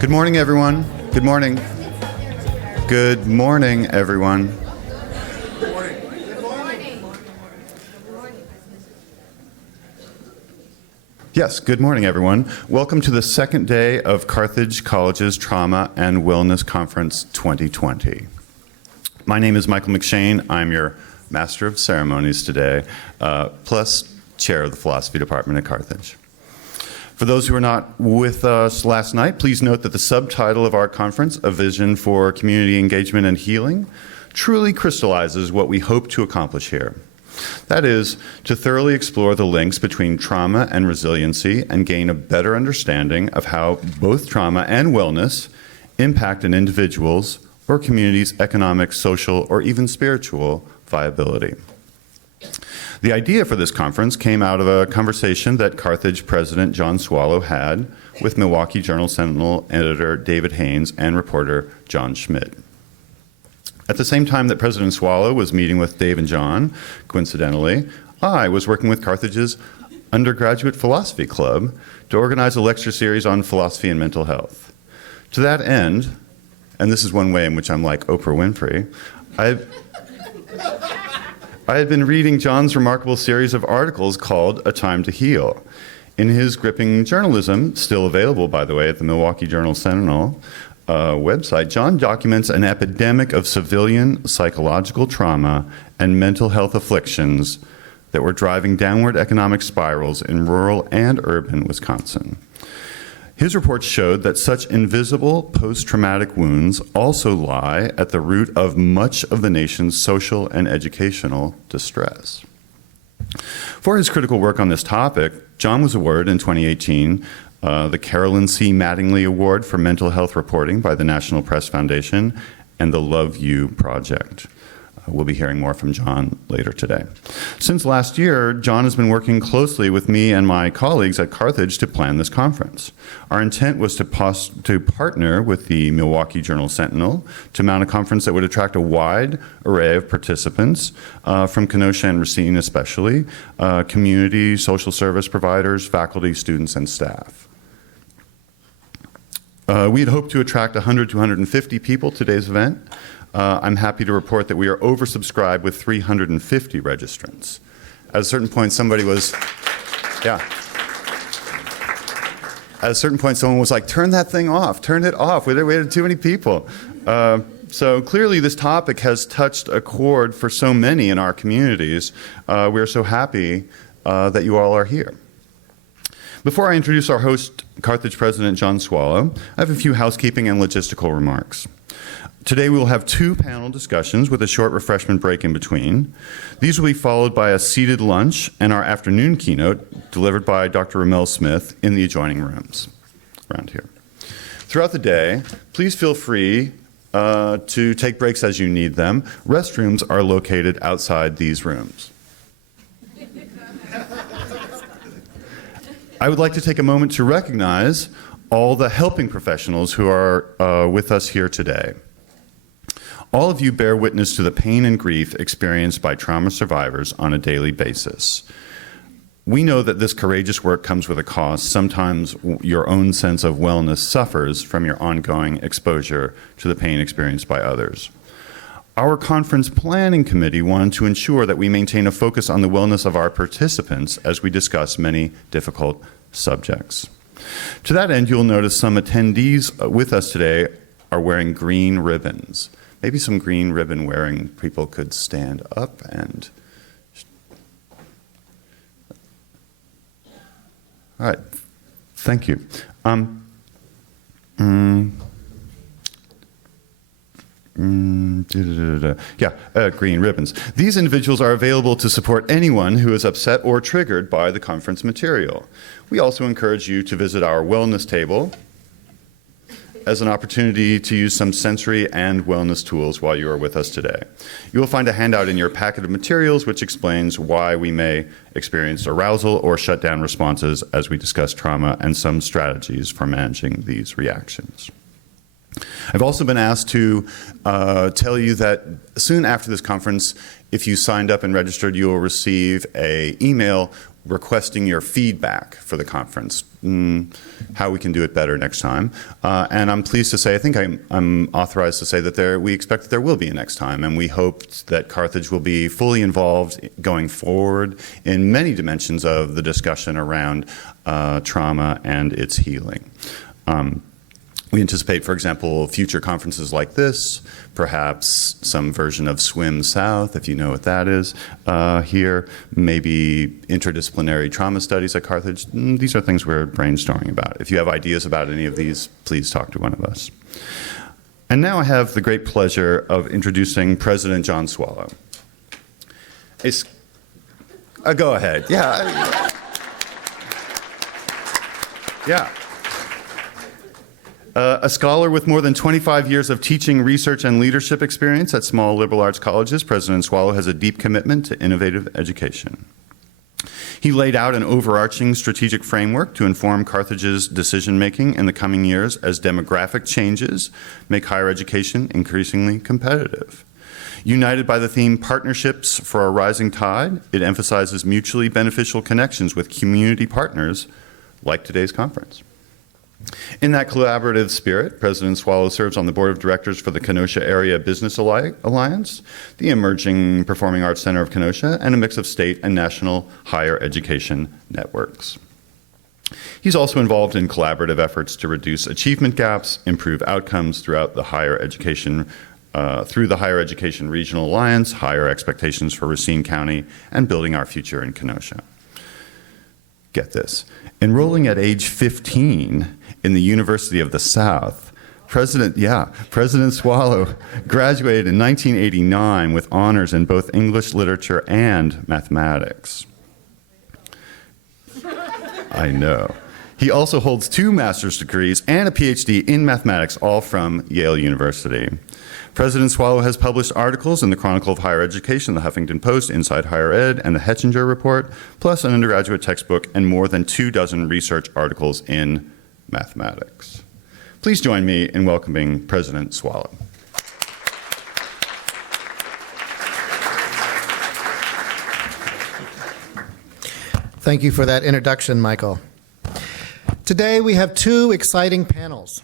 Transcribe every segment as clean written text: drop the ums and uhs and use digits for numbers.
Good morning, everyone. Good morning. Good morning, everyone. Good morning. Good morning. Yes, good morning, everyone. Welcome to the second day of Carthage College's Trauma and Wellness Conference 2020. My name is Michael McShane. I'm your Master of Ceremonies today, plus Chair of the Philosophy Department at Carthage. For those who are not with us last night, please note that the subtitle of our conference, A Vision for Community Engagement and Healing, truly crystallizes what we hope to accomplish here. That is, to thoroughly explore the links between trauma and resiliency and gain a better understanding of how both trauma and wellness impact an individual's or community's economic, social, or even spiritual viability. The idea for this conference came out of a conversation that Carthage President John Swallow had with Milwaukee Journal-Sentinel editor David Haynes and reporter John Schmid. At the same time that President Swallow was meeting with Dave and John, coincidentally, I was working with Carthage's undergraduate philosophy club to organize a lecture series on philosophy and mental health. To that end, and this is one way in which I'm like Oprah Winfrey, I had been reading John's remarkable series of articles called A Time to Heal. In his gripping journalism, still available, by the way, at the Milwaukee Journal-Sentinel website, John documents an epidemic of civilian psychological trauma and mental health afflictions that were driving downward economic spirals in rural and urban Wisconsin. His reports showed that such invisible post-traumatic wounds also lie at the root of much of the nation's social and educational distress. For his critical work on this topic, John was awarded in 2018 the Carolyn C. Mattingly Award for Mental Health Reporting by the National Press Foundation and the Love You Project. We'll be hearing more from John later today. Since last year, John has been working closely with me and my colleagues at Carthage to plan this conference. Our intent was to partner with the Milwaukee Journal-Sentinel to mount a conference that would attract a wide array of participants from Kenosha and Racine especially, community, social service providers, faculty, students, and staff. We had hoped to attract 100 to 150 people to today's event. I'm happy to report that we are oversubscribed with 350 registrants. At a certain point, someone was like, turn that thing off, turn it off. We had too many people. So clearly this topic has touched a chord for so many in our communities. We are so happy that you all are here. Before I introduce our host, Carthage President John Swallow, I have a few housekeeping and logistical remarks. Today we will have two panel discussions with a short refreshment break in between. These will be followed by a seated lunch and our afternoon keynote delivered by Dr. Ramel Smith in the adjoining rooms around here. Throughout the day, please feel free to take breaks as you need them. Restrooms are located outside these rooms. I would like to take a moment to recognize all the helping professionals who are with us here today. All of you bear witness to the pain and grief experienced by trauma survivors on a daily basis. We know that this courageous work comes with a cost. Sometimes your own sense of wellness suffers from your ongoing exposure to the pain experienced by others. Our conference planning committee wanted to ensure that we maintain a focus on the wellness of our participants as we discuss many difficult subjects. To that end, you'll notice some attendees with us today are wearing green ribbons. Maybe some green ribbon wearing people could stand up and... All right, thank you. Green ribbons. These individuals are available to support anyone who is upset or triggered by the conference material. We also encourage you to visit our wellness table as an opportunity to use some sensory and wellness tools while you are with us today. You will find a handout in your packet of materials which explains why we may experience arousal or shutdown responses as we discuss trauma and some strategies for managing these reactions. I've also been asked to tell you that soon after this conference, if you signed up and registered, you will receive an email requesting your feedback for the conference, how we can do it better next time. And I'm pleased to say, I think I'm authorized to say that we expect that there will be a next time, and we hope that Carthage will be fully involved going forward in many dimensions of the discussion around trauma and its healing. We anticipate, for example, future conferences like this, perhaps some version of Swim South, if you know what that is, here, maybe interdisciplinary trauma studies at Carthage. These are things we're brainstorming about. If you have ideas about any of these, please talk to one of us. And now I have the great pleasure of introducing President John Swallow. Go ahead. Yeah. Yeah. A scholar with more than 25 years of teaching, research, and leadership experience at small liberal arts colleges, President Swallow has a deep commitment to innovative education. He laid out an overarching strategic framework to inform Carthage's decision-making in the coming years as demographic changes make higher education increasingly competitive. United by the theme Partnerships for a Rising Tide, it emphasizes mutually beneficial connections with community partners like today's conference. In that collaborative spirit, President Swallow serves on the board of directors for the Kenosha Area Business Alliance, the emerging Performing Arts Center of Kenosha, and a mix of state and national higher education networks. He's also involved in collaborative efforts to reduce achievement gaps, improve outcomes throughout the higher education through the Higher Education Regional Alliance, Higher Expectations for Racine County, and Building Our Future in Kenosha. Get this. Enrolling at age 15 in the University of the South, President Swallow graduated in 1989 with honors in both English literature and mathematics. I know. He also holds 2 master's degrees and a Ph.D. in mathematics, all from Yale University. President Swallow has published articles in the Chronicle of Higher Education, the Huffington Post, Inside Higher Ed, and the Hetchinger Report, plus an undergraduate textbook and more than 24 research articles in mathematics. Please join me in welcoming President Swallow. Thank you for that introduction, Michael. Today we have 2 exciting panels.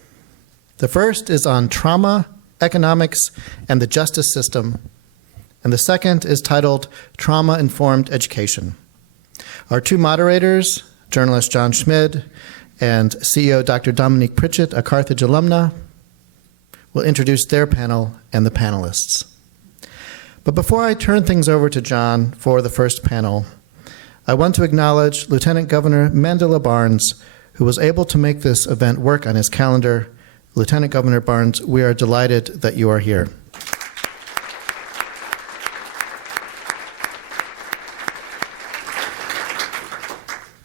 The first is on trauma, economics, and the justice system, and the second is titled Trauma-Informed Education. Our 2 moderators, journalist John Schmid and CEO Dr. Dominique Pritchett, a Carthage alumna, will introduce their panel and the panelists. But before I turn things over to John for the first panel, I want to acknowledge Lieutenant Governor Mandela Barnes, who was able to make this event work on his calendar. Lieutenant Governor Barnes, we are delighted that you are here.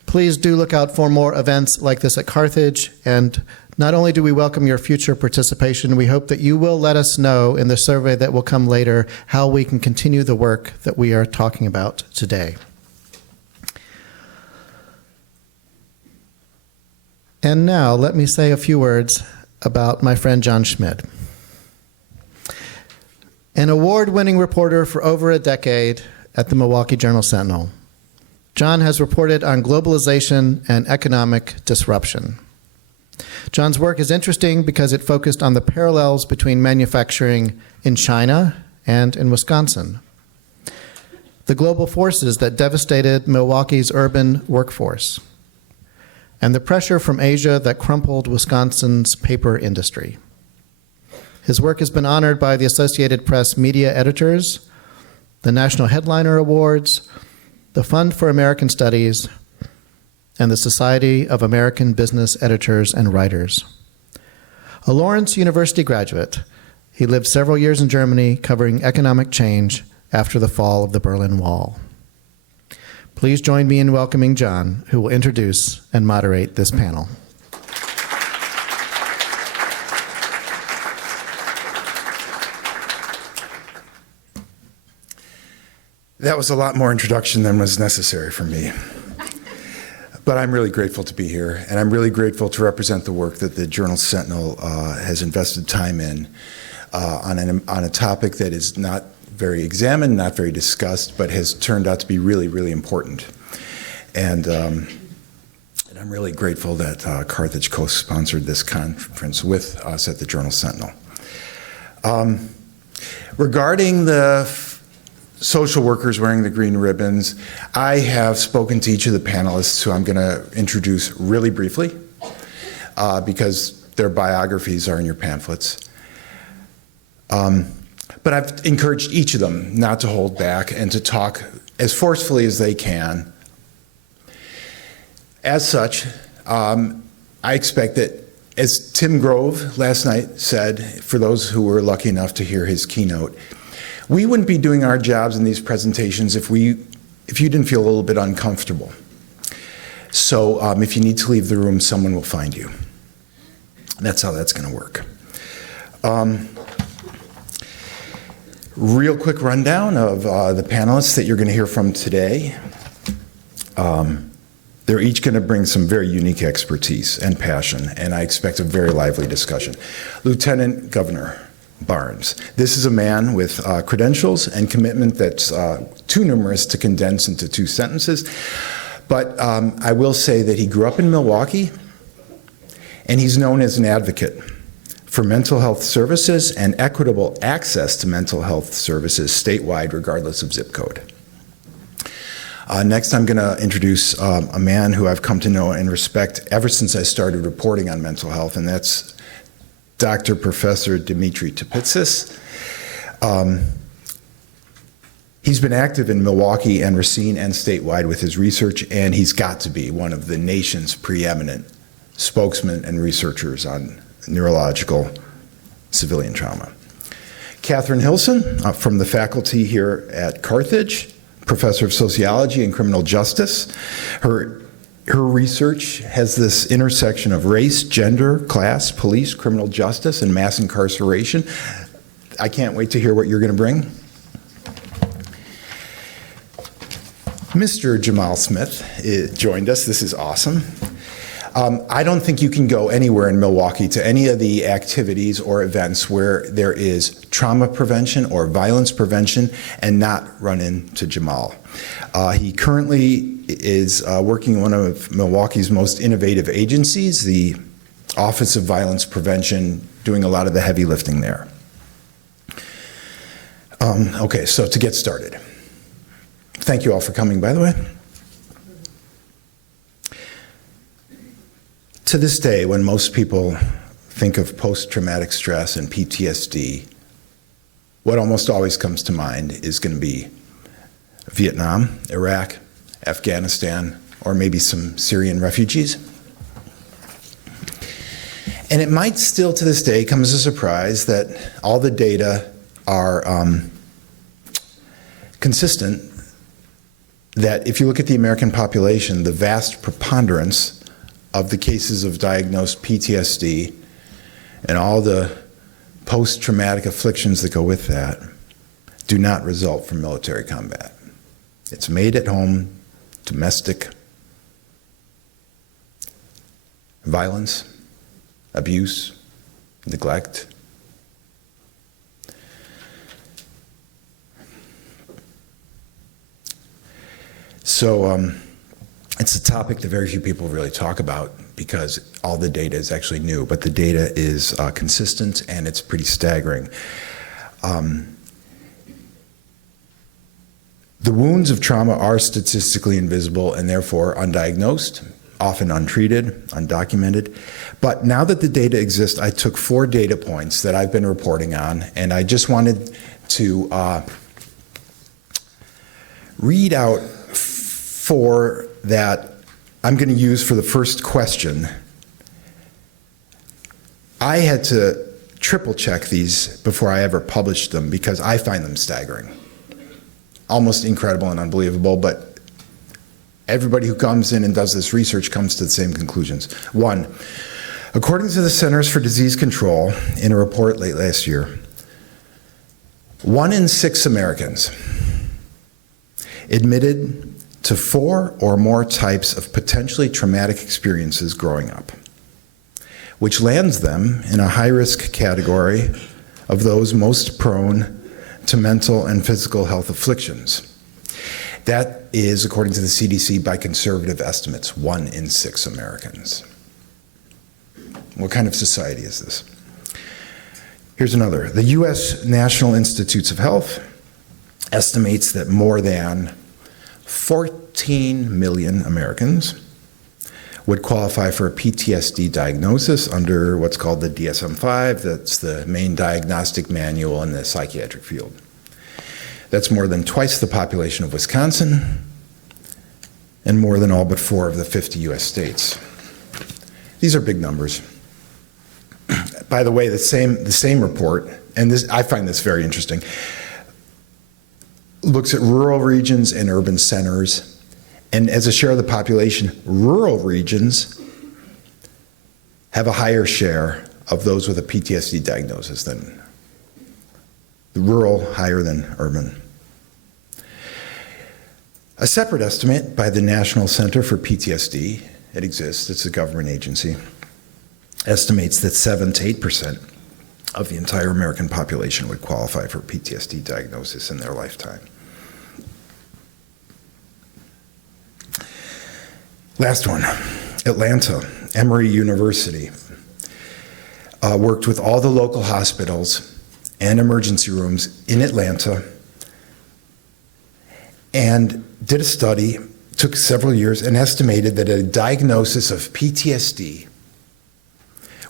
Please do look out for more events like this at Carthage, and not only do we welcome your future participation, we hope that you will let us know in the survey that will come later how we can continue the work that we are talking about today. And now let me say a few words about my friend John Schmid. An award-winning reporter for over a decade at the Milwaukee Journal-Sentinel, John has reported on globalization and economic disruption. John's work is interesting because it focused on the parallels between manufacturing in China and in Wisconsin, the global forces that devastated Milwaukee's urban workforce, and the pressure from Asia that crumpled Wisconsin's paper industry. His work has been honored by the Associated Press Media Editors, the National Headliner Awards, the Fund for American Studies, and the Society of American Business Editors and Writers. A Lawrence University graduate, he lived several years in Germany covering economic change after the fall of the Berlin Wall. Please join me in welcoming John, who will introduce and moderate this panel. That was a lot more introduction than was necessary for me. But I'm really grateful to be here, and I'm really grateful to represent the work that the Journal-Sentinel has invested time in on a topic that is not very examined, not very discussed, but has turned out to be really, really important. And I'm really grateful that Carthage co-sponsored this conference with us at the Journal Sentinel. Regarding the social workers wearing the green ribbons, I have spoken to each of the panelists who I'm going to introduce really briefly because their biographies are in your pamphlets. But I've encouraged each of them not to hold back and to talk as forcefully as they can. As such, I expect that, as Tim Grove last night said, for those who were lucky enough to hear his keynote, we wouldn't be doing our jobs in these presentations if you didn't feel a little bit uncomfortable. So if you need to leave the room, someone will find you. That's how that's going to work. Real quick rundown of the panelists that you're going to hear from today. They're each going to bring some very unique expertise and passion, and I expect a very lively discussion. Lieutenant Governor Barnes. This is a man with credentials and commitment that's too numerous to condense into 2 sentences. But I will say that he grew up in Milwaukee, and he's known as an advocate for mental health services and equitable access to mental health services statewide, regardless of zip code. Next, I'm going to introduce a man who I've come to know and respect ever since I started reporting on mental health, and that's Dr. Professor Dimitri Topitzes. He's been active in Milwaukee and Racine and statewide with his research, and he's got to be one of the nation's preeminent spokesmen and researchers on neurological civilian trauma. Katherine Hilson from the faculty here at Carthage, professor of sociology and criminal justice. Her research has this intersection of race, gender, class, police, criminal justice, and mass incarceration. I can't wait to hear what you're going to bring. Mr. Jamaal Smith joined us. This is awesome. I don't think you can go anywhere in Milwaukee to any of the activities or events where there is trauma prevention or violence prevention and not run into Jamaal. He currently is working in one of Milwaukee's most innovative agencies, the Office of Violence Prevention, doing a lot of the heavy lifting there. Okay, so to get started. Thank you all for coming, by the way. To this day, when most people think of post-traumatic stress and PTSD, what almost always comes to mind is going to be Vietnam, Iraq, Afghanistan, or maybe some Syrian refugees. And it might still to this day come as a surprise that all the data are consistent, that if you look at the American population, the vast preponderance of the cases of diagnosed PTSD and all the post-traumatic afflictions that go with that do not result from military combat. It's made at home, domestic violence, abuse, neglect. So it's a topic that very few people really talk about because all the data is actually new, but the data is consistent and it's pretty staggering. The wounds of trauma are statistically invisible and therefore undiagnosed, often untreated, undocumented. But now that the data exists, I took 4 data points that I've been reporting on, and I just wanted to read out 4 that I'm going to use for the first question. I had to triple check these before I ever published them because I find them staggering. Almost incredible and unbelievable, but everybody who comes in and does this research comes to the same conclusions. 1, according to the Centers for Disease Control, in a report late last year, 1 in 6 Americans admitted to 4 or more types of potentially traumatic experiences growing up, which lands them in a high-risk category of those most prone to mental and physical health afflictions. That is, according to the CDC, by conservative estimates, 1 in 6 Americans. What kind of society is this? Here's another. The U.S. National Institutes of Health estimates that more than 14 million Americans would qualify for a PTSD diagnosis under what's called the DSM-5. That's the main diagnostic manual in the psychiatric field. That's more than twice the population of Wisconsin and more than all but 4 of the 50 U.S. states. These are big numbers. By the way, the same report, and this, I find this very interesting, looks at rural regions and urban centers. And as a share of the population, rural regions have a higher share of those with a PTSD diagnosis than the rural, higher than urban. A separate estimate by the National Center for PTSD, it exists, it's a government agency, estimates that 7 to 8% of the entire American population would qualify for PTSD diagnosis in their lifetime. Last one, Atlanta, Emory University worked with all the local hospitals and emergency rooms in Atlanta and did a study, took several years, and estimated that a diagnosis of PTSD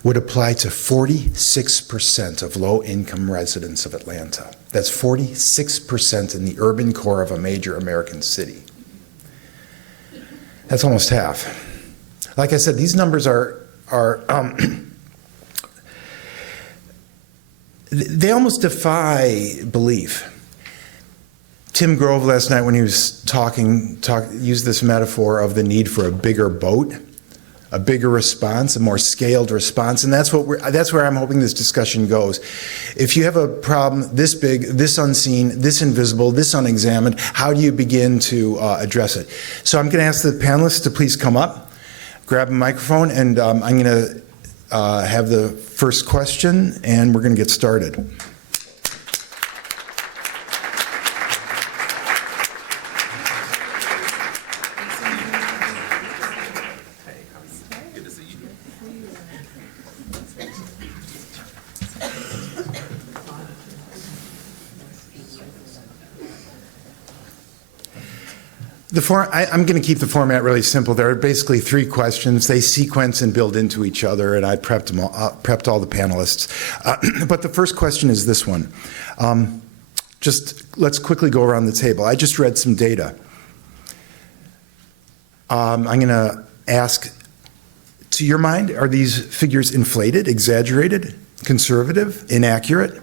would apply to 46% of low-income residents of Atlanta. That's 46% in the urban core of a major American city. That's almost half. Like I said, these numbers are they almost defy belief. Tim Grove last night, when he was talking, used this metaphor of the need for a bigger boat, a bigger response, a more scaled response, and that's where I'm hoping this discussion goes. If you have a problem this big, this unseen, this invisible, this unexamined, how do you begin to address it? So I'm going to ask the panelists to please come up, grab a microphone, and I'm going to have the first question, and we're going to get started. I'm going to keep the format really simple. There are basically 3 questions. They sequence and build into each other, and I prepped all the panelists. But the first question is this one. Just let's quickly go around the table. I just read some data. I'm going to ask, to your mind, are these figures inflated, exaggerated, conservative, inaccurate?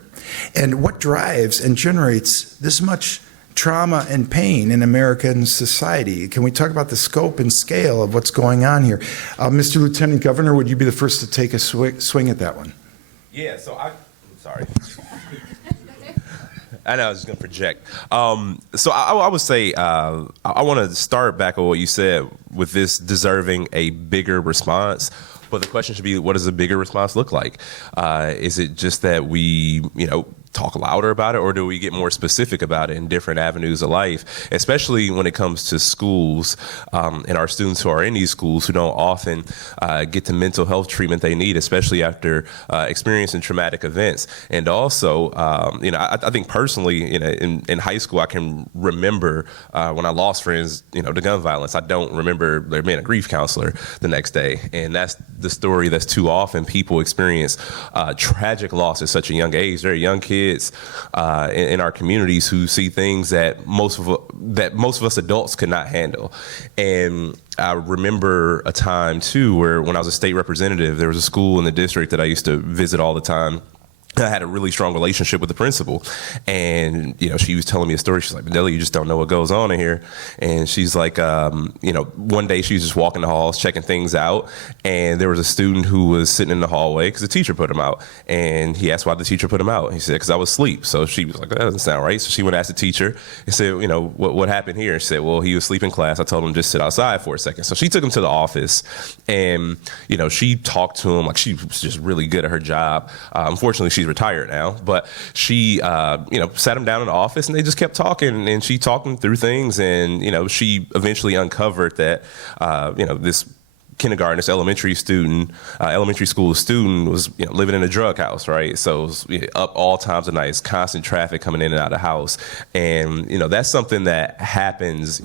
And what drives and generates this much trauma and pain in American society? Can we talk about the scope and scale of what's going on here? Mr. Lieutenant Governor, would you be the first to take a swing at that one? Yeah, so I'm sorry. I know I was just going to project. So I would say I want to start back on what you said with this deserving a bigger response. But the question should be, what does a bigger response look like? Is it just that we, talk louder about it, or do we get more specific about it in different avenues of life, especially when it comes to schools and our students who are in these schools who don't often get the mental health treatment they need, especially after experiencing traumatic events. And also, I think personally, in high school, I can remember when I lost friends, to gun violence. I don't remember there being a grief counselor the next day. And that's the story that's too often people experience tragic loss at such a young age, very young kids in our communities who see things that most of us adults could not handle. And I remember a time too where when I was a state representative, there was a school in the district that I used to visit all the time. I had a really strong relationship with the principal, and she was telling me a story. She's like, Mandela, you just don't know what goes on in here. And she's like, one day she was just walking the halls, checking things out, and there was a student who was sitting in the hallway because the teacher put him out. And he asked why the teacher put him out. He said, because I was asleep. So she was like, that doesn't sound right. So she went and asked the teacher and said, what happened here? And she said, well, he was asleep in class. I told him just sit outside for a second. So she took him to the office, and she talked to him like she was just really good at her job. Unfortunately, she's retired now, but she, sat him down in the office and they just kept talking, and she talked him through things. And, she eventually uncovered that, this kindergarten, this elementary school student was living in a drug house, right? So it was up all times of night, constant traffic coming in and out of the house. And, that's something that happens,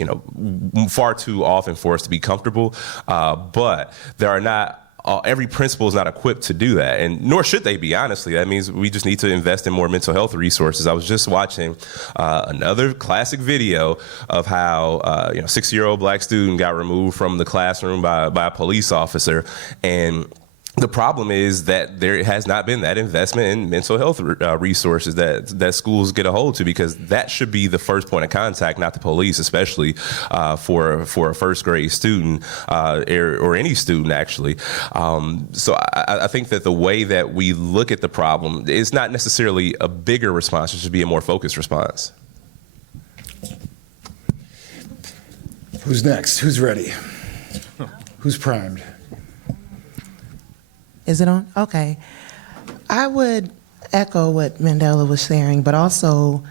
far too often for us to be comfortable. But there are not, every principal is not equipped to do that, and nor should they be, honestly. That means we just need to invest in more mental health resources. I was just watching another classic video of how a 6-year-old black student got removed from the classroom by a police officer, and the problem is that there has not been that investment in mental health resources that schools get a hold to, because that should be the first point of contact, not the police, especially for a first grade student or any student, actually. So I think that the way that we look at the problem is not necessarily a bigger response. It should be a more focused response. Who's next? Who's ready? Who's primed? Is it on? Okay. I would echo what Mandela was sharing, but also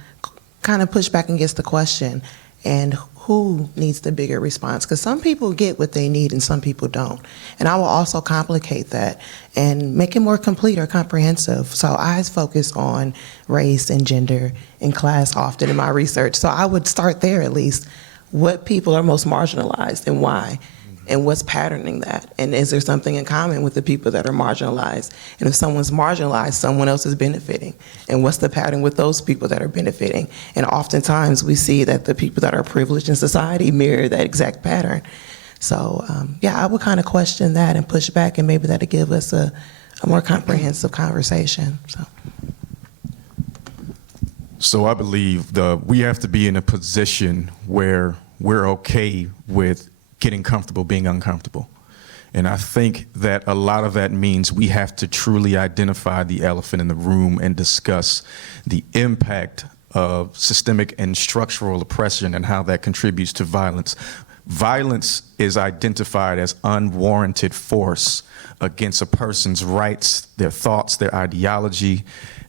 kind of push back against the question, and who needs the bigger response? Because some people get what they need and some people don't. And I will also complicate that and make it more complete or comprehensive. So I focus on race and gender and class often in my research. So I would start there at least. What people are most marginalized and why? And what's patterning that? And is there something in common with the people that are marginalized? And if someone's marginalized, someone else is benefiting. And what's the pattern with those people that are benefiting? And oftentimes we see that the people that are privileged in society mirror that exact pattern. So I would kind of question that and push back, and maybe that'll give us a more comprehensive conversation. So I believe we have to be in a position where we're okay with getting comfortable being uncomfortable. And I think that a lot of that means we have to truly identify the elephant in the room and discuss the impact of systemic and structural oppression and how that contributes to violence. Violence is identified as unwarranted force against a person's rights, their thoughts, their ideology.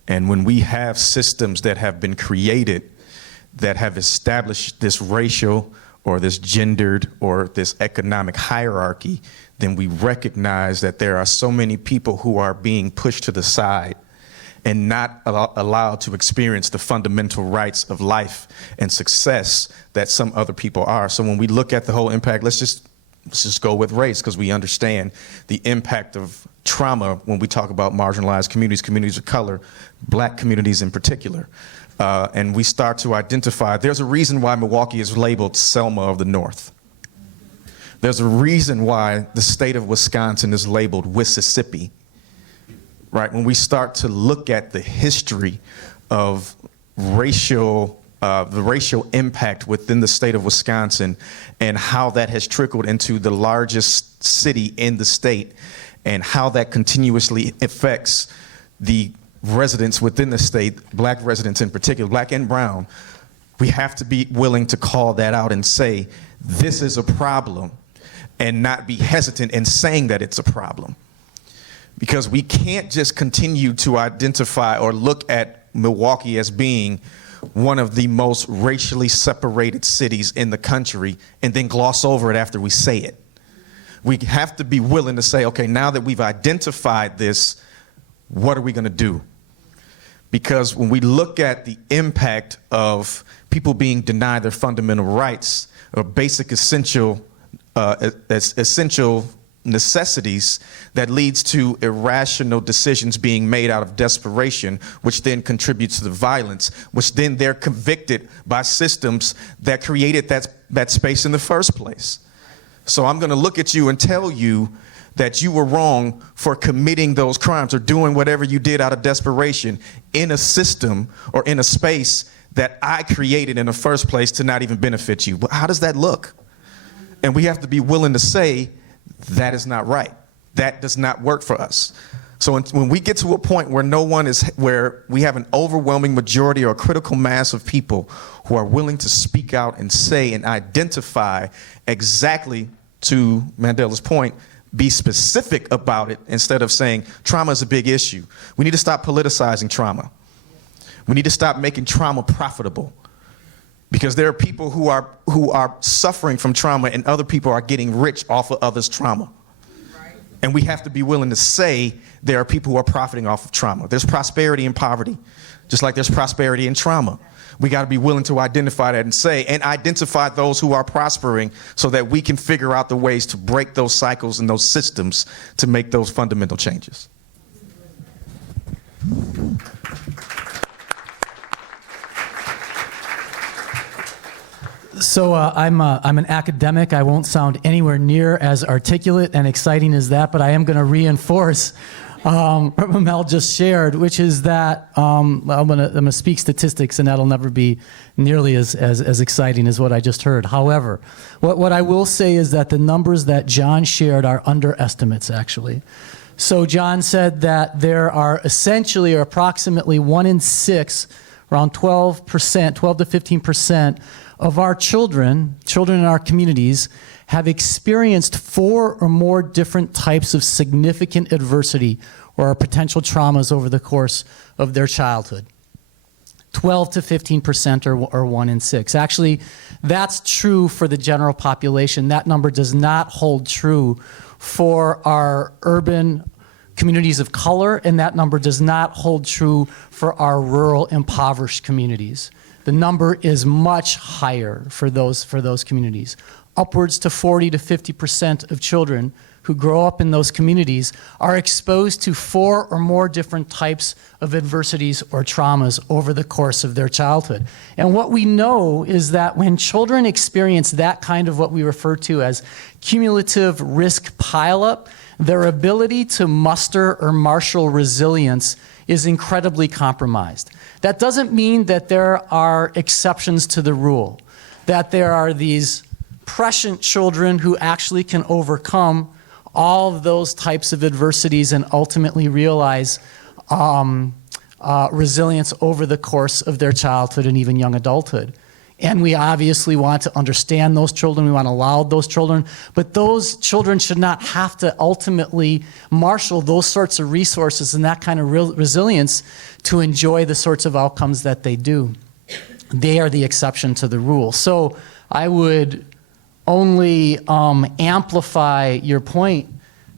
And when we have systems that have been created that have established this racial or this gendered or this economic hierarchy, then we recognize that there are so many people who are being pushed to the side and not allowed to experience the fundamental rights of life and success that some other people are. So when we look at the whole impact, let's just go with race, because we understand the impact of trauma when we talk about marginalized communities, communities of color, black communities in particular. And we start to identify, there's a reason why Milwaukee is labeled Selma of the North. There's a reason why the state of Wisconsin is labeled Mississippi, right? When we start to look at the history of the racial impact within the state of Wisconsin and how that has trickled into the largest city in the state and how that continuously affects the residents within the state, black residents in particular, black and brown, we have to be willing to call that out and say, this is a problem, and not be hesitant in saying that it's a problem. Because we can't just continue to identify or look at Milwaukee as being one of the most racially separated cities in the country and then gloss over it after we say it. We have to be willing to say, okay, now that we've identified this, what are we going to do? Because when we look at the impact of people being denied their fundamental rights or basic essential necessities, that leads to irrational decisions being made out of desperation, which then contributes to the violence, which then they're convicted by systems that created that space in the first place. So I'm going to look at you and tell you that you were wrong for committing those crimes or doing whatever you did out of desperation in a system or in a space that I created in the first place to not even benefit you. But how does that look? And we have to be willing to say that is not right. That does not work for us. So when we get to a point where we have an overwhelming majority or a critical mass of people who are willing to speak out and say and identify exactly, to Mandela's point, be specific about it instead of saying trauma is a big issue. We need to stop politicizing trauma. We need to stop making trauma profitable, because there are people who are suffering from trauma and other people are getting rich off of others' trauma. Right. And we have to be willing to say there are people who are profiting off of trauma. There's prosperity in poverty, just like there's prosperity in trauma. We got to be willing to identify that and identify those who are prospering so that we can figure out the ways to break those cycles and those systems to make those fundamental changes. So I'm an academic. I won't sound anywhere near as articulate and exciting as that, but I am going to reinforce what Mel just shared, which is that I'm going to speak statistics, and that'll never be nearly as exciting as what I just heard. However, what I will say is that the numbers that John shared are underestimates, actually. So John said that there are essentially or approximately 1 in 6, around 12%, 12 to 15% of our children in our communities have experienced 4 or more different types of significant adversity or potential traumas over the course of their childhood. 12 to 15% or 1 in 6. Actually, that's true for the general population. That number does not hold true for our urban communities of color, and that number does not hold true for our rural, impoverished communities. The number is much higher for those communities. Upwards to 40 to 50% of children who grow up in those communities are exposed to 4 or more different types of adversities or traumas over the course of their childhood. And what we know is that when children experience that kind of what we refer to as cumulative risk pileup, their ability to muster or marshal resilience is incredibly compromised. That doesn't mean that there are exceptions to the rule, that there are these prescient children who actually can overcome all of those types of adversities and ultimately realize resilience over the course of their childhood and even young adulthood. And we obviously want to understand those children, we want to allow those children, but those children should not have to ultimately marshal those sorts of resources and that kind of resilience to enjoy the sorts of outcomes that they do. They are the exception to the rule. So I would only amplify your point,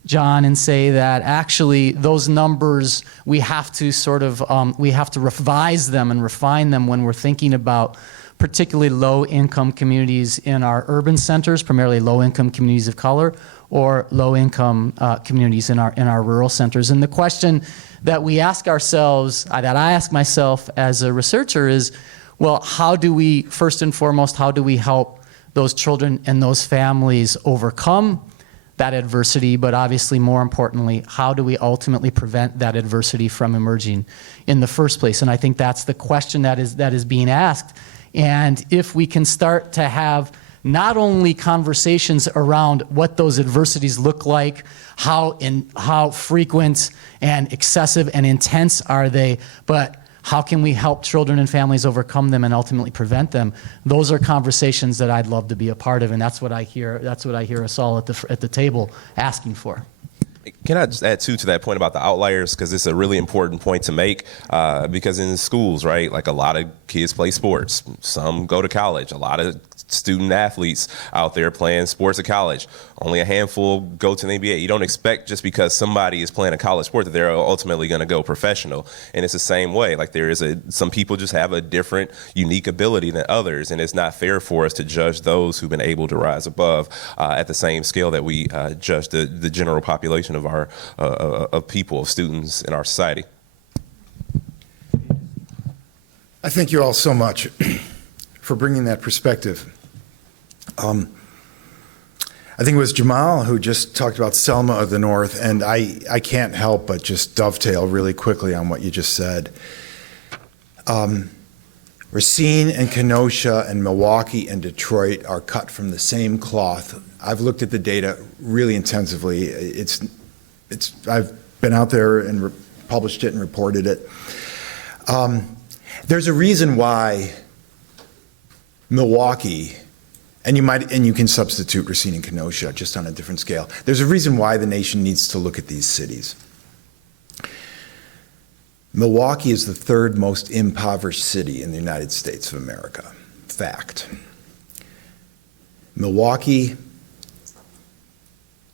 John, and say that actually those numbers, we have to sort of, we have to revise them and refine them when we're thinking about particularly low-income communities in our urban centers, primarily low-income communities of color, or low-income communities in our rural centers. And the question that we ask ourselves, that I ask myself as a researcher is, well, how do we, first and foremost, how do we help those children and those families overcome that adversity, but obviously more importantly, how do we ultimately prevent that adversity from emerging in the first place? And I think that's the question that is being asked. And if we can start to have not only conversations around what those adversities look like, how frequent and excessive and intense are they, but how can we help children and families overcome them and ultimately prevent them? Those are conversations that I'd love to be a part of, and that's what I hear us all at the table asking for. Can I just add to that point about the outliers, because it's a really important point to make, because in schools, right, like a lot of kids play sports, some go to college, a lot of student athletes out there playing sports at college, only a handful go to the NBA. You don't expect just because somebody is playing a college sport that they're ultimately going to go professional. And it's the same way, like some people just have a different unique ability than others, and it's not fair for us to judge those who've been able to rise above at the same scale that we judge the general population of our of people, of students in our society. I thank you all so much for bringing that perspective. I think it was Jamaal who just talked about Selma of the North, and I can't help but just dovetail really quickly on what you just said. Racine and Kenosha and Milwaukee and Detroit are cut from the same cloth. I've looked at the data really intensively. I've been out there and published it and reported it. There's a reason why Milwaukee And you can substitute Racine and Kenosha just on a different scale. There's a reason why the nation needs to look at these cities. Milwaukee is the third most impoverished city in the United States of America. Fact. Milwaukee,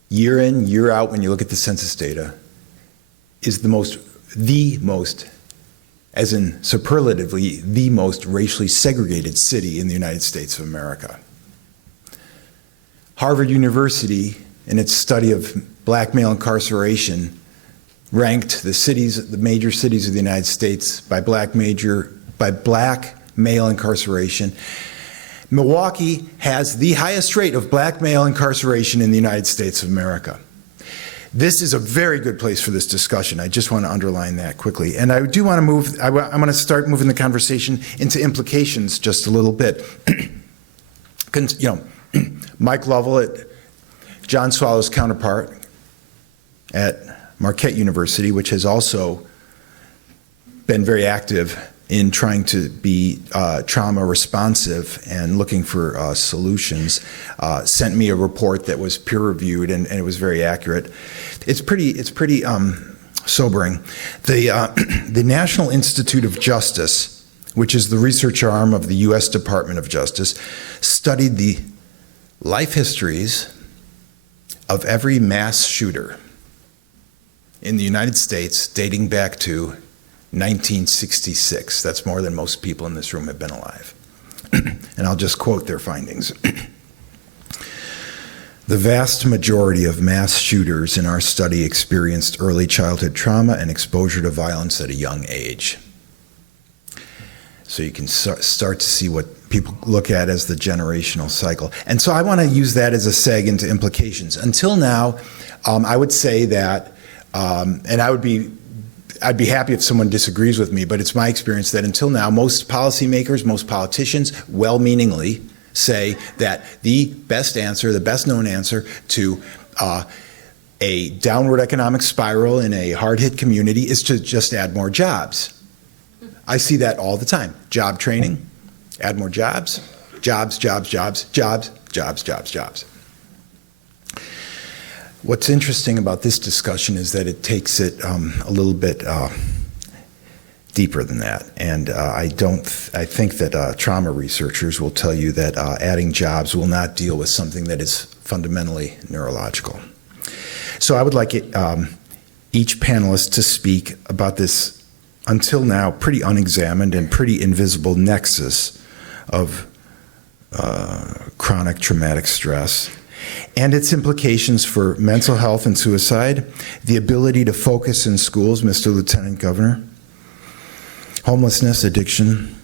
year in, year out, when you look at the census data, is the most, as in superlatively, the most racially segregated city in the United States of America. Harvard University, in its study of black male incarceration, ranked the major cities of the United States by black male incarceration. Milwaukee has the highest rate of black male incarceration in the United States of America. This is a very good place for this discussion. I just want to underline that quickly. And I do want to move, I'm going to start moving the conversation into implications just a little bit. Mike Lovell, John Swallow's counterpart at Marquette University, which has also been very active in trying to be trauma responsive and looking for solutions, sent me a report that was peer reviewed and it was very accurate. It's pretty sobering. The National Institute of Justice, which is the research arm of the U.S. Department of Justice, studied the life histories of every mass shooter in the United States dating back to 1966. That's more than most people in this room have been alive. And I'll just quote their findings. The vast majority of mass shooters in our study experienced early childhood trauma and exposure to violence at a young age. So you can start to see what people look at as the generational cycle. And so I want to use that as a seg into implications. Until now, I would say that, and I'd be happy if someone disagrees with me, but it's my experience that until now, most policymakers, most politicians, well-meaningly, say that the best answer, the best known answer to a downward economic spiral in a hard-hit community is to just add more jobs. I see that all the time. Job training, add more jobs, jobs. What's interesting about this discussion is that it takes it a little bit deeper than that. And I think that trauma researchers will tell you that adding jobs will not deal with something that is fundamentally neurological. So I would like each panelist to speak about this until now pretty unexamined and pretty invisible nexus of chronic traumatic stress and its implications for mental health and suicide, the ability to focus in schools, Mr. Lieutenant Governor, homelessness, addiction,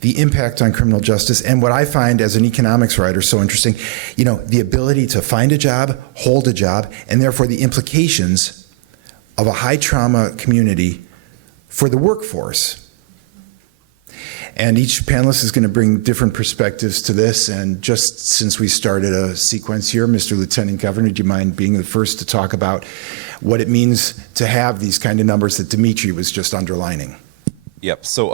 the impact on criminal justice, and what I find as an economics writer so interesting, the ability to find a job, hold a job, and therefore the implications of a high trauma community for the workforce. And each panelist is going to bring different perspectives to this. And just since we started a sequence here, Mr. Lieutenant Governor, do you mind being the first to talk about what it means to have these kind of numbers that Dimitri was just underlining? Yep. So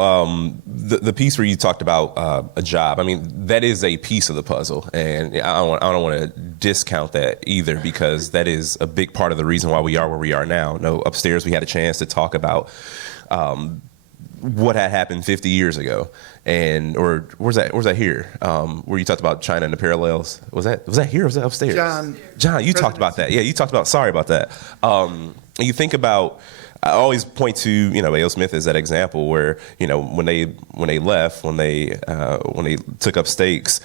the piece where you talked about a job, I mean, that is a piece of the puzzle. And I don't want to discount that either, because that is a big part of the reason why we are where we are now. Upstairs we had a chance to talk about what had happened 50 years ago, or where's that here? Where you talked about China and the parallels. Was that here or was that upstairs? John, you talked about that. Yeah, you talked about, sorry about that. You think about, I always point to, A.O. Smith as that example where, when they left, when they took up stakes,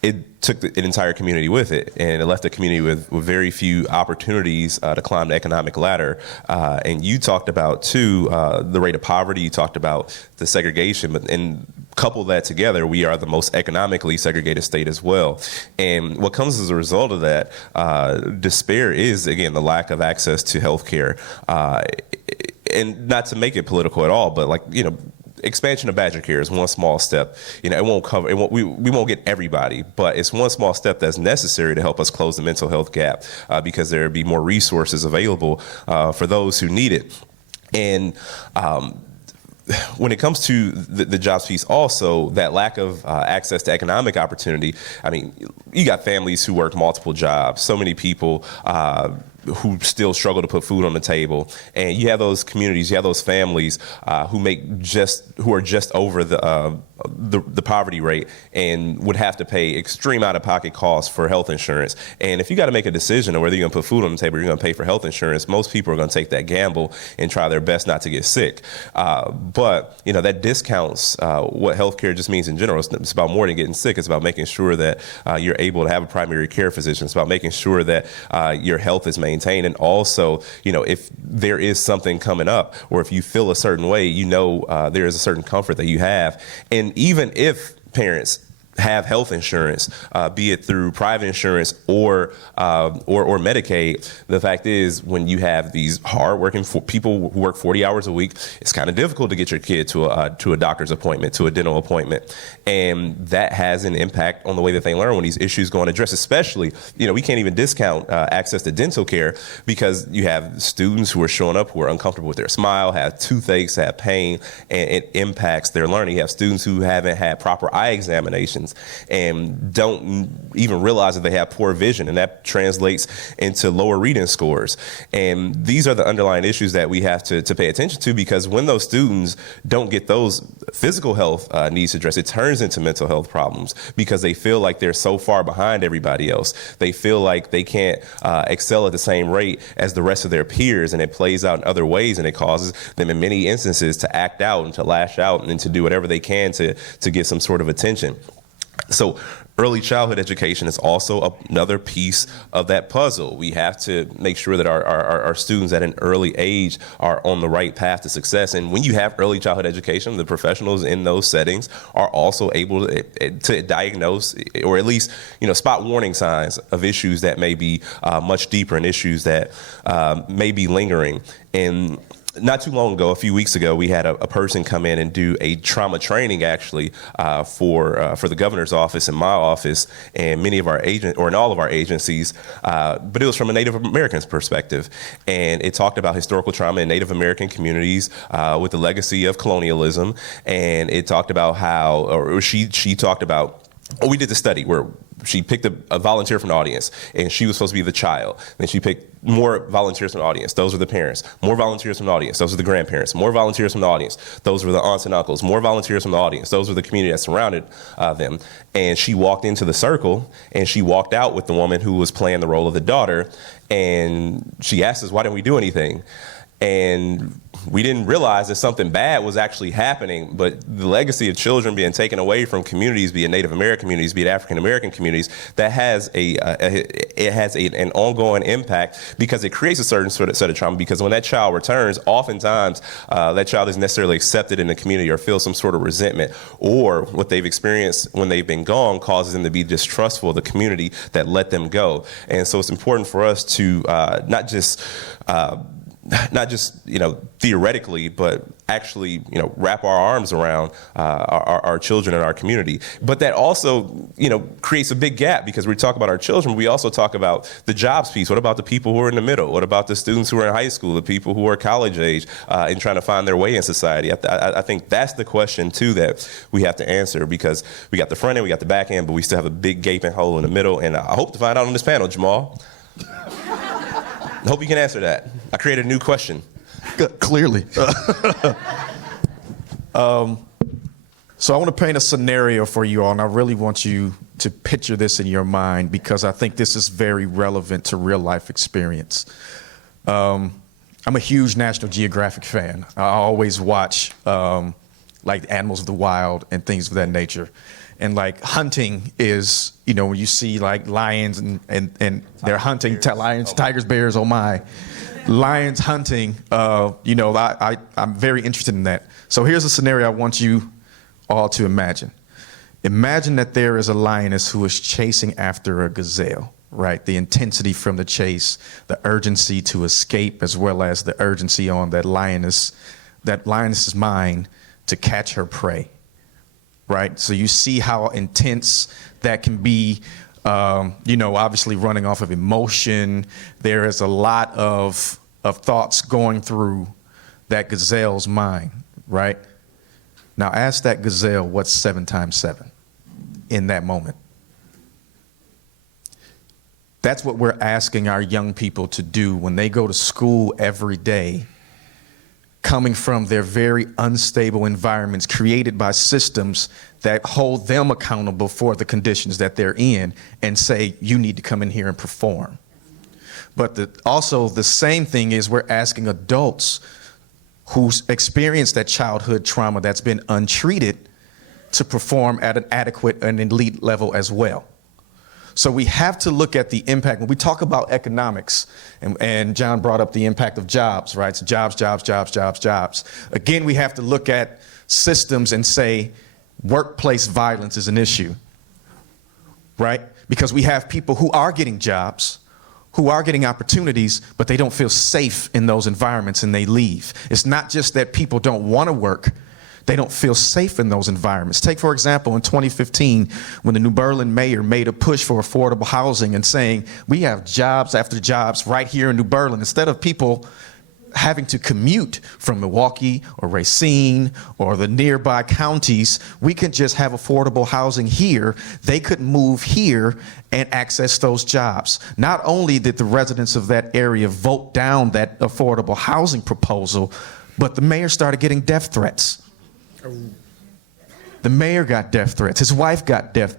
it took an entire community with it, and it left a community with very few opportunities to climb the economic ladder. And you talked about, too, the rate of poverty. You talked about the segregation, and couple that together, we are the most economically segregated state as well. And what comes as a result of that despair is, again, the lack of access to health care. And not to make it political at all, but expansion of Badger Care is one small step. It won't cover. We won't get everybody, but it's one small step that's necessary to help us close the mental health gap, because there will be more resources available for those who need it. And when it comes to the jobs piece, also that lack of access to economic opportunity. I mean, you got families who work multiple jobs. So many people who still struggle to put food on the table, and you have those communities, you have those families who are just over the poverty rate and would have to pay extreme out-of-pocket costs for health insurance. And if you got to make a decision on whether you're going to put food on the table or you're going to pay for health insurance, most people are going to take that gamble and try their best not to get sick. But that discounts what healthcare just means in general. It's about more than getting sick. It's about making sure that you're able to have a primary care physician. It's about making sure that your health is maintained. And also, if there is something coming up or if you feel a certain way, there is a certain comfort that you have. And even if parents have health insurance, be it through private insurance or Medicaid, the fact is when you have these hardworking people who work 40 hours a week, it's kind of difficult to get your kid to a doctor's appointment, to a dental appointment, and that has an impact on the way that they learn when these issues go unaddressed. Especially, we can't even discount access to dental care because you have students who are showing up who are uncomfortable with their smile, have toothaches, have pain, and it impacts their learning. You have students who haven't had proper eye examinations and don't even realize that they have poor vision, and that translates into lower reading scores. And these are the underlying issues that we have to pay attention to, because when those students don't get those physical health needs addressed, it turns into mental health problems because they feel like they're so far behind everybody else. They feel like they can't excel at the same rate as the rest of their peers, and it plays out in other ways, and it causes them in many instances to act out and to lash out and to do whatever they can to get some sort of attention. So early childhood education is also another piece of that puzzle. We have to make sure that our students at an early age are on the right path to success. And when you have early childhood education, the professionals in those settings are also able to diagnose or at least spot warning signs of issues that may be much deeper and issues that may be lingering. And not too long ago, a few weeks ago, we had a person come in and do a trauma training actually for the governor's office and my office and many of our agents, or in all of our agencies, but it was from a Native American's perspective. And it talked about historical trauma in Native American communities with the legacy of colonialism. And it talked about how, or she talked about, we did the study where she picked a volunteer from the audience, and she was supposed to be the child. Then she picked more volunteers from the audience. Those were the parents. More volunteers from the audience. Those were the grandparents. More volunteers from the audience. Those were the aunts and uncles. More volunteers from the audience. Those were the community that surrounded them. And she walked into the circle, and she walked out with the woman who was playing the role of the daughter. And she asked us, why didn't we do anything? And we didn't realize that something bad was actually happening, but the legacy of children being taken away from communities, be it Native American communities, be it African American communities, that has an ongoing impact because it creates a certain sort of set of trauma. Because when that child returns, oftentimes that child isn't necessarily accepted in the community or feels some sort of resentment, or what they've experienced when they've been gone causes them to be distrustful of the community that let them go. And so it's important for us to not just theoretically, but actually, wrap our arms around our children and our community. But that also, creates a big gap, because we talk about our children, we also talk about the jobs piece. What about the people who are in the middle? What about the students who are in high school, the people who are college age and trying to find their way in society? I think that's the question, too, that we have to answer, because we got the front end, we got the back end, but we still have a big gaping hole in the middle. And I hope to find out on this panel, Jamaal. I hope you can answer that. I created a new question. Clearly. So I want to paint a scenario for you all, and I really want you to picture this in your mind, because I think this is very relevant to real life experience. I'm a huge National Geographic fan. I always watch like Animals of the Wild and things of that nature. And like hunting is, when you see like lions and they're hunting lions, tigers, bears, oh my. Lions hunting, I'm very interested in that. So here's a scenario I want you all to imagine. Imagine that there is a lioness who is chasing after a gazelle, right? The intensity from the chase, the urgency to escape, as well as the urgency on that lioness's mind to catch her prey. Right? So you see how intense that can be, obviously running off of emotion. There is a lot of thoughts going through that gazelle's mind, right? Now ask that gazelle what's 7 times 7 in that moment. That's what we're asking our young people to do when they go to school every day, coming from their very unstable environments created by systems that hold them accountable for the conditions that they're in and say, you need to come in here and perform. But also the same thing is we're asking adults who's experienced that childhood trauma that's been untreated to perform at an adequate and elite level as well. So we have to look at the impact. When we talk about economics, and John brought up the impact of jobs, right? So jobs, jobs, jobs, jobs, jobs. Again, we have to look at systems and say workplace violence is an issue, right? Because we have people who are getting jobs, who are getting opportunities, but they don't feel safe in those environments and they leave. It's not just that people don't want to work, they don't feel safe in those environments. Take, for example, in 2015, when the New Berlin mayor made a push for affordable housing and saying, we have jobs after jobs right here in New Berlin, instead of people having to commute from Milwaukee or Racine or the nearby counties, we can just have affordable housing here. They could move here and access those jobs. Not only did the residents of that area vote down that affordable housing proposal, but the mayor started getting death threats. The mayor got death threats. His wife got death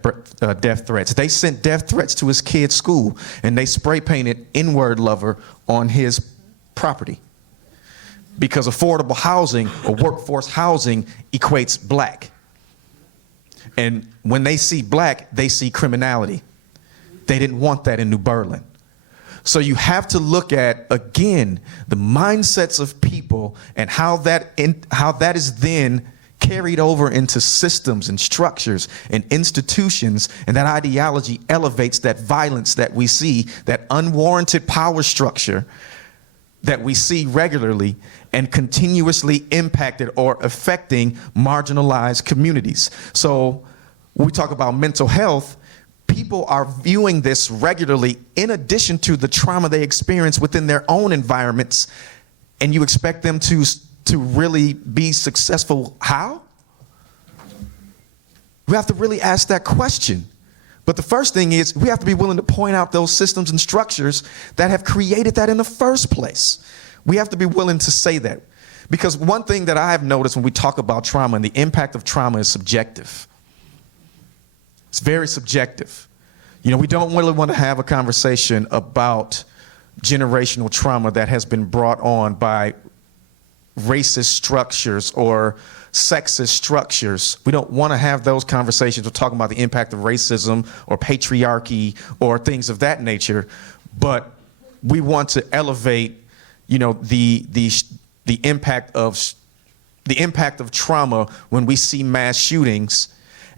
threats. They sent death threats to his kid's school, and they spray painted N-word lover on his property. Because affordable housing or workforce housing equates black. And when they see black, they see criminality. They didn't want that in New Berlin. So you have to look at, again, the mindsets of people and how that is then carried over into systems and structures and institutions, and that ideology elevates that violence that we see, that unwarranted power structure that we see regularly and continuously impacted or affecting marginalized communities. So when we talk about mental health, people are viewing this regularly in addition to the trauma they experience within their own environments, and you expect them to really be successful. How? We have to really ask that question. But the first thing is we have to be willing to point out those systems and structures that have created that in the first place. We have to be willing to say that. Because one thing that I have noticed when we talk about trauma and the impact of trauma is subjective. It's very subjective. You know, we don't really want to have a conversation about generational trauma that has been brought on by racist structures or sexist structures. We don't want to have those conversations. We're talking about the impact of racism or patriarchy or things of that nature, but we want to elevate, you know, the impact of trauma when we see mass shootings.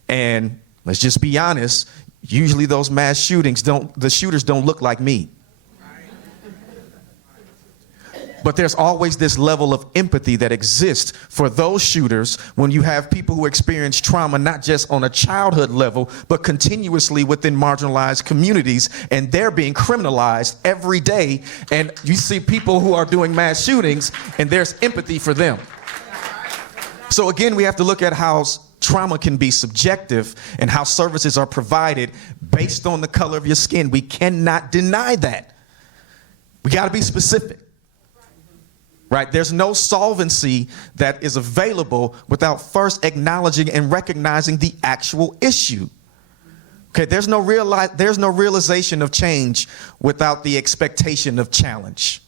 And let's just be honest, usually those mass shootings the shooters don't look like me. But there's always this level of empathy that exists for those shooters when you have people who experience trauma, not just on a childhood level, but continuously within marginalized communities, and they're being criminalized every day. And you see people who are doing mass shootings, and there's empathy for them. So again, we have to look at how trauma can be subjective and how services are provided based on the color of your skin. We cannot deny that. We got to be specific. Right? There's no solvency that is available without first acknowledging and recognizing the actual issue. Okay, there's no realization of change without the expectation of challenge.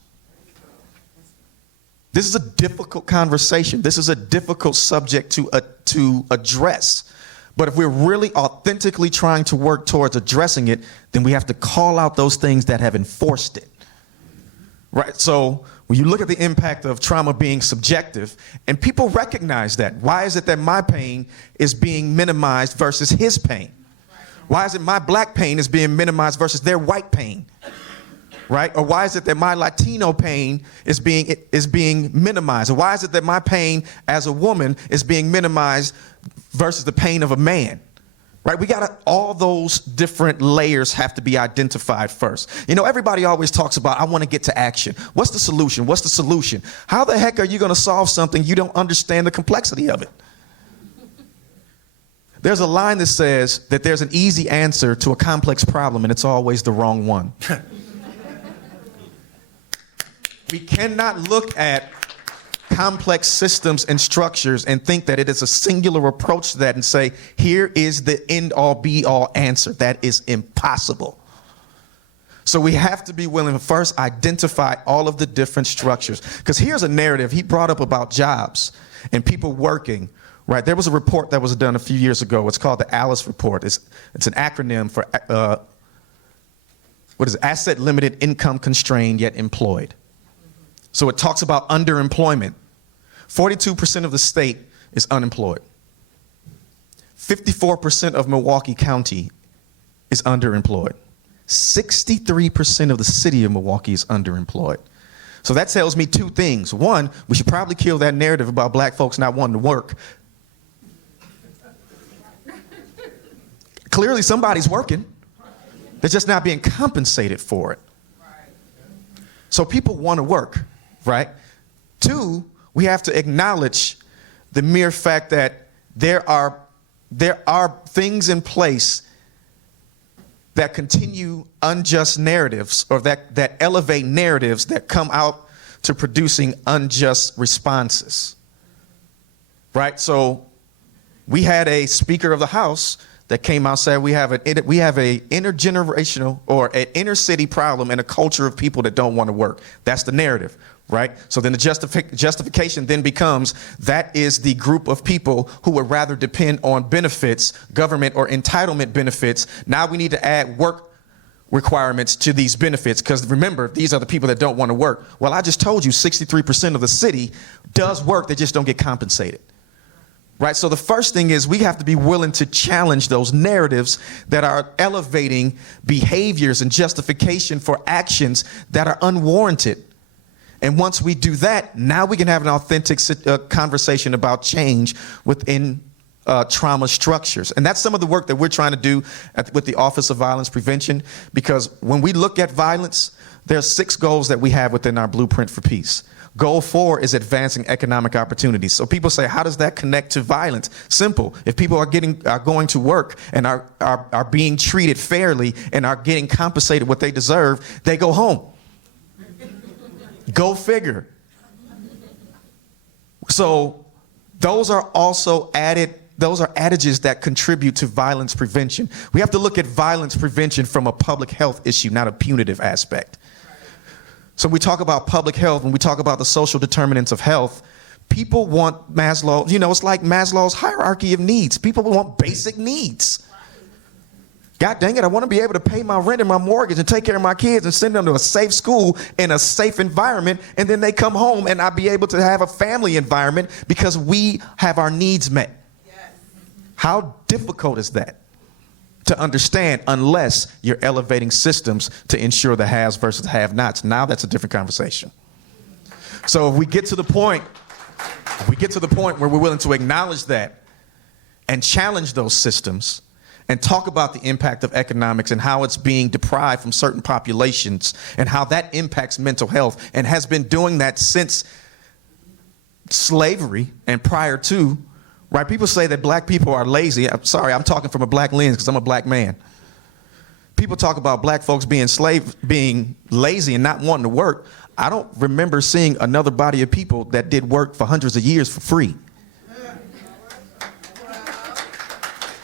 This is a difficult conversation. This is a difficult subject to address. But if we're really authentically trying to work towards addressing it, then we have to call out those things that have enforced it. Right? So when you look at the impact of trauma being subjective, and people recognize that, why is it that my pain is being minimized versus his pain? Why is it my black pain is being minimized versus their white pain? Right? Or why is it that my Latino pain is being minimized? Or why is it that my pain as a woman is being minimized versus the pain of a man? Right? All those different layers have to be identified first. You know, everybody always talks about, I want to get to action. What's the solution? What's the solution? How the heck are you going to solve something you don't understand the complexity of it? There's a line that says that there's an easy answer to a complex problem, and it's always the wrong one. We cannot look at complex systems and structures and think that it is a singular approach to that and say, here is the end-all, be-all answer. That is impossible. So we have to be willing to first identify all of the different structures. Because here's a narrative he brought up about jobs and people working. Right, there was a report that was done a few years ago. It's called the ALICE report. It's an acronym for asset limited, income constrained, yet employed. So it talks about underemployment. 42% of the state is unemployed. 54% of Milwaukee County is underemployed. 63% of the city of Milwaukee is underemployed. So that tells me two things. One, we should probably kill that narrative about black folks not wanting to work. Clearly somebody's working. They're just not being compensated for it. So people want to work, right? Two, we have to acknowledge the mere fact that there are things in place that continue unjust narratives, or that elevate narratives that come out to producing unjust responses, right? So we had a Speaker of the House that came out and said we have a intergenerational or an inner city problem and a culture of people that don't want to work. That's the narrative, right? So then the justification then becomes that is the group of people who would rather depend on benefits, government or entitlement benefits. Now we need to add work requirements to these benefits, because remember, these are the people that don't want to work. Well, I just told you 63% of the city does work, they just don't get compensated. Right, so the first thing is we have to be willing to challenge those narratives that are elevating behaviors and justification for actions that are unwarranted. And once we do that, now we can have an authentic conversation about change within trauma structures. And that's some of the work that we're trying to do with the Office of Violence Prevention, because when we look at violence, there's 6 goals that we have within our Blueprint for Peace. Goal 4 is advancing economic opportunities. So people say, how does that connect to violence? Simple. If people are going to work and are being treated fairly and are getting compensated what they deserve, they go home. Go figure. So those are also adages that contribute to violence prevention. We have to look at violence prevention from a public health issue, not a punitive aspect. So we talk about public health, when we talk about the social determinants of health, people want Maslow, it's like Maslow's hierarchy of needs. People want basic needs. God dang it, I want to be able to pay my rent and my mortgage and take care of my kids and send them to a safe school in a safe environment, and then they come home and I'll be able to have a family environment because we have our needs met. Yes. How difficult is that to understand unless you're elevating systems to ensure the haves versus have-nots? Now that's a different conversation. So if we get to the point where we're willing to acknowledge that and challenge those systems and talk about the impact of economics and how it's being deprived from certain populations and how that impacts mental health and has been doing that since slavery and prior to, right? People say that black people are lazy. I'm sorry, I'm talking from a black lens because I'm a black man. People talk about black folks being lazy and not wanting to work. I don't remember seeing another body of people that did work for hundreds of years for free.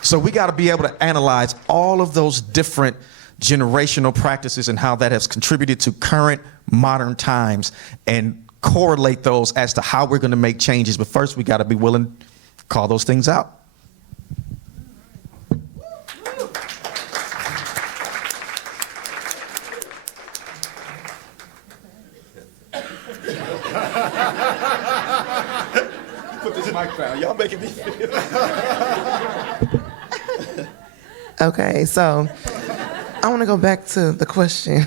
So we got to be able to analyze all of those different generational practices and how that has contributed to current modern times and correlate those as to how we're going to make changes. But first, we got to be willing to call those things out. Put this mic down. Y'all making me feel. Okay, so I want to go back to the question.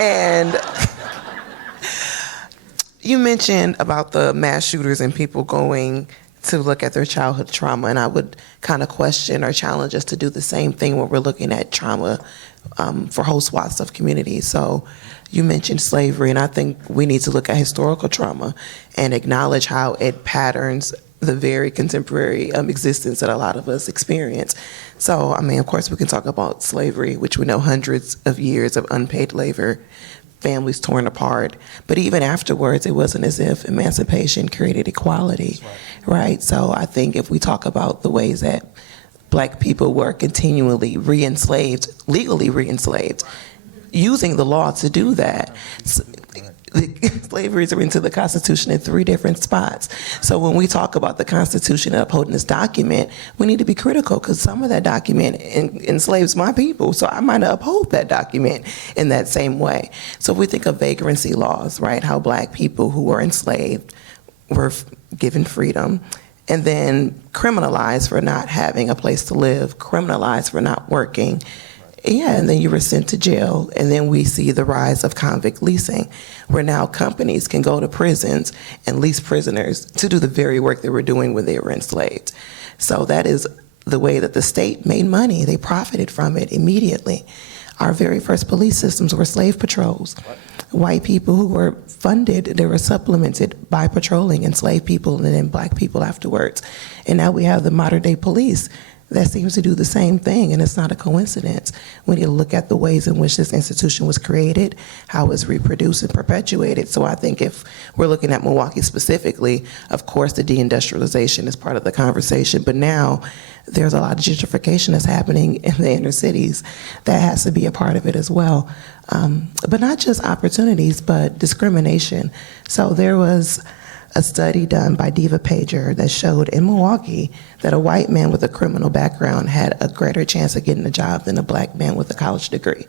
And you mentioned about the mass shooters and people going to look at their childhood trauma, and I would kind of question or challenge us to do the same thing when we're looking at trauma for whole swaths of communities. So you mentioned slavery, and I think we need to look at historical trauma and acknowledge how it patterns the very contemporary existence that a lot of us experience. So, I mean, of course, we can talk about slavery, which we know hundreds of years of unpaid labor, families torn apart. But even afterwards, it wasn't as if emancipation created equality, right? So I think if we talk about the ways that Black people were continually re-enslaved, legally re-enslaved, using the law to do that. Slavery is written into the Constitution in 3 different spots. So when we talk about the Constitution and upholding this document, we need to be critical because some of that document enslaves my people. So I might not uphold that document in that same way. So if we think of vagrancy laws, right, how Black people who were enslaved were given freedom and then criminalized for not having a place to live, criminalized for not working. Yeah, and then you were sent to jail, and then we see the rise of convict leasing, where now companies can go to prisons and lease prisoners to do the very work they were doing when they were enslaved. So that is the way that the state made money. They profited from it immediately. Our very first police systems were slave patrols. White people who were funded, they were supplemented by patrolling enslaved people and then Black people afterwards. And now we have the modern day police that seems to do the same thing, and it's not a coincidence. We need to look at the ways in which this institution was created, how it's reproduced and perpetuated. So I think if we're looking at Milwaukee specifically, of course the deindustrialization is part of the conversation, but now there's a lot of gentrification that's happening in the inner cities that has to be a part of it as well. But not just opportunities, but discrimination. So there was a study done by Diva Pager that showed in Milwaukee that a white man with a criminal background had a greater chance of getting a job than a Black man with a college degree.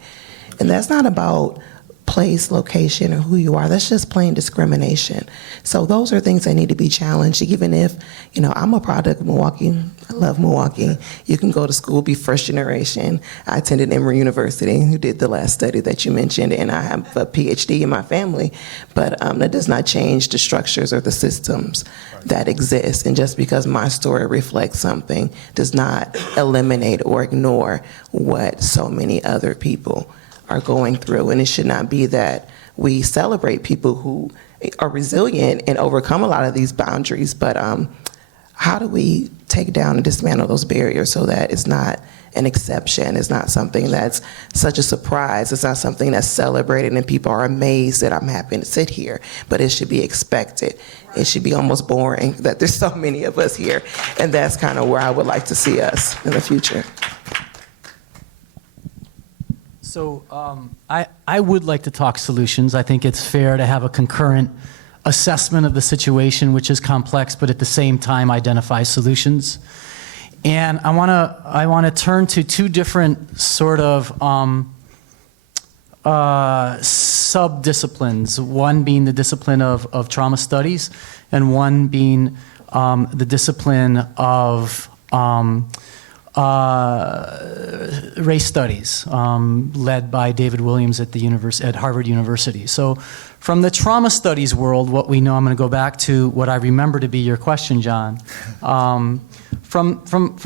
And that's not about place, location, or who you are. That's just plain discrimination. So those are things that need to be challenged, even if, you know, I'm a product of Milwaukee. I love Milwaukee. You can go to school, be first generation. I attended Emory University, who did the last study that you mentioned, and I have a Ph.D. in my family. But that does not change the structures or the systems that exist. And just because my story reflects something does not eliminate or ignore what so many other people are going through. And it should not be that we celebrate people who are resilient and overcome a lot of these boundaries, but how do we take down and dismantle those barriers so that it's not an exception, it's not something that's such a surprise, it's not something that's celebrated and people are amazed that I'm happy to sit here, but it should be expected. It should be almost boring that there's so many of us here, and that's kind of where I would like to see us in the future. So I would like to talk solutions. I think it's fair to have a concurrent assessment of the situation, which is complex, but at the same time identify solutions. And I want to turn to 2 different sort of sub-disciplines, one being the discipline of trauma studies, and one being the discipline of race studies, led by David Williams at Harvard University. So from the trauma studies world, what we know, I'm going to go back to what I remember to be your question, John. From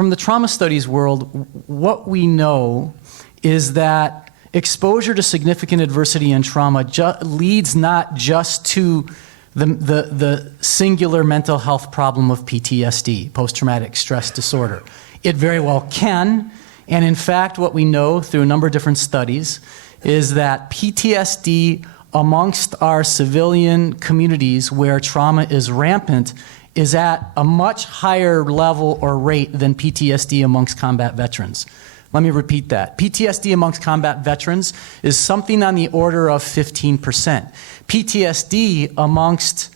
the trauma studies world, what we know is that exposure to significant adversity and trauma leads not just to the singular mental health problem of PTSD, post-traumatic stress disorder. It very well can, and in fact, what we know through a number of different studies is that PTSD amongst our civilian communities where trauma is rampant is at a much higher level or rate than PTSD amongst combat veterans. Let me repeat that. PTSD amongst combat veterans is something on the order of 15%. PTSD amongst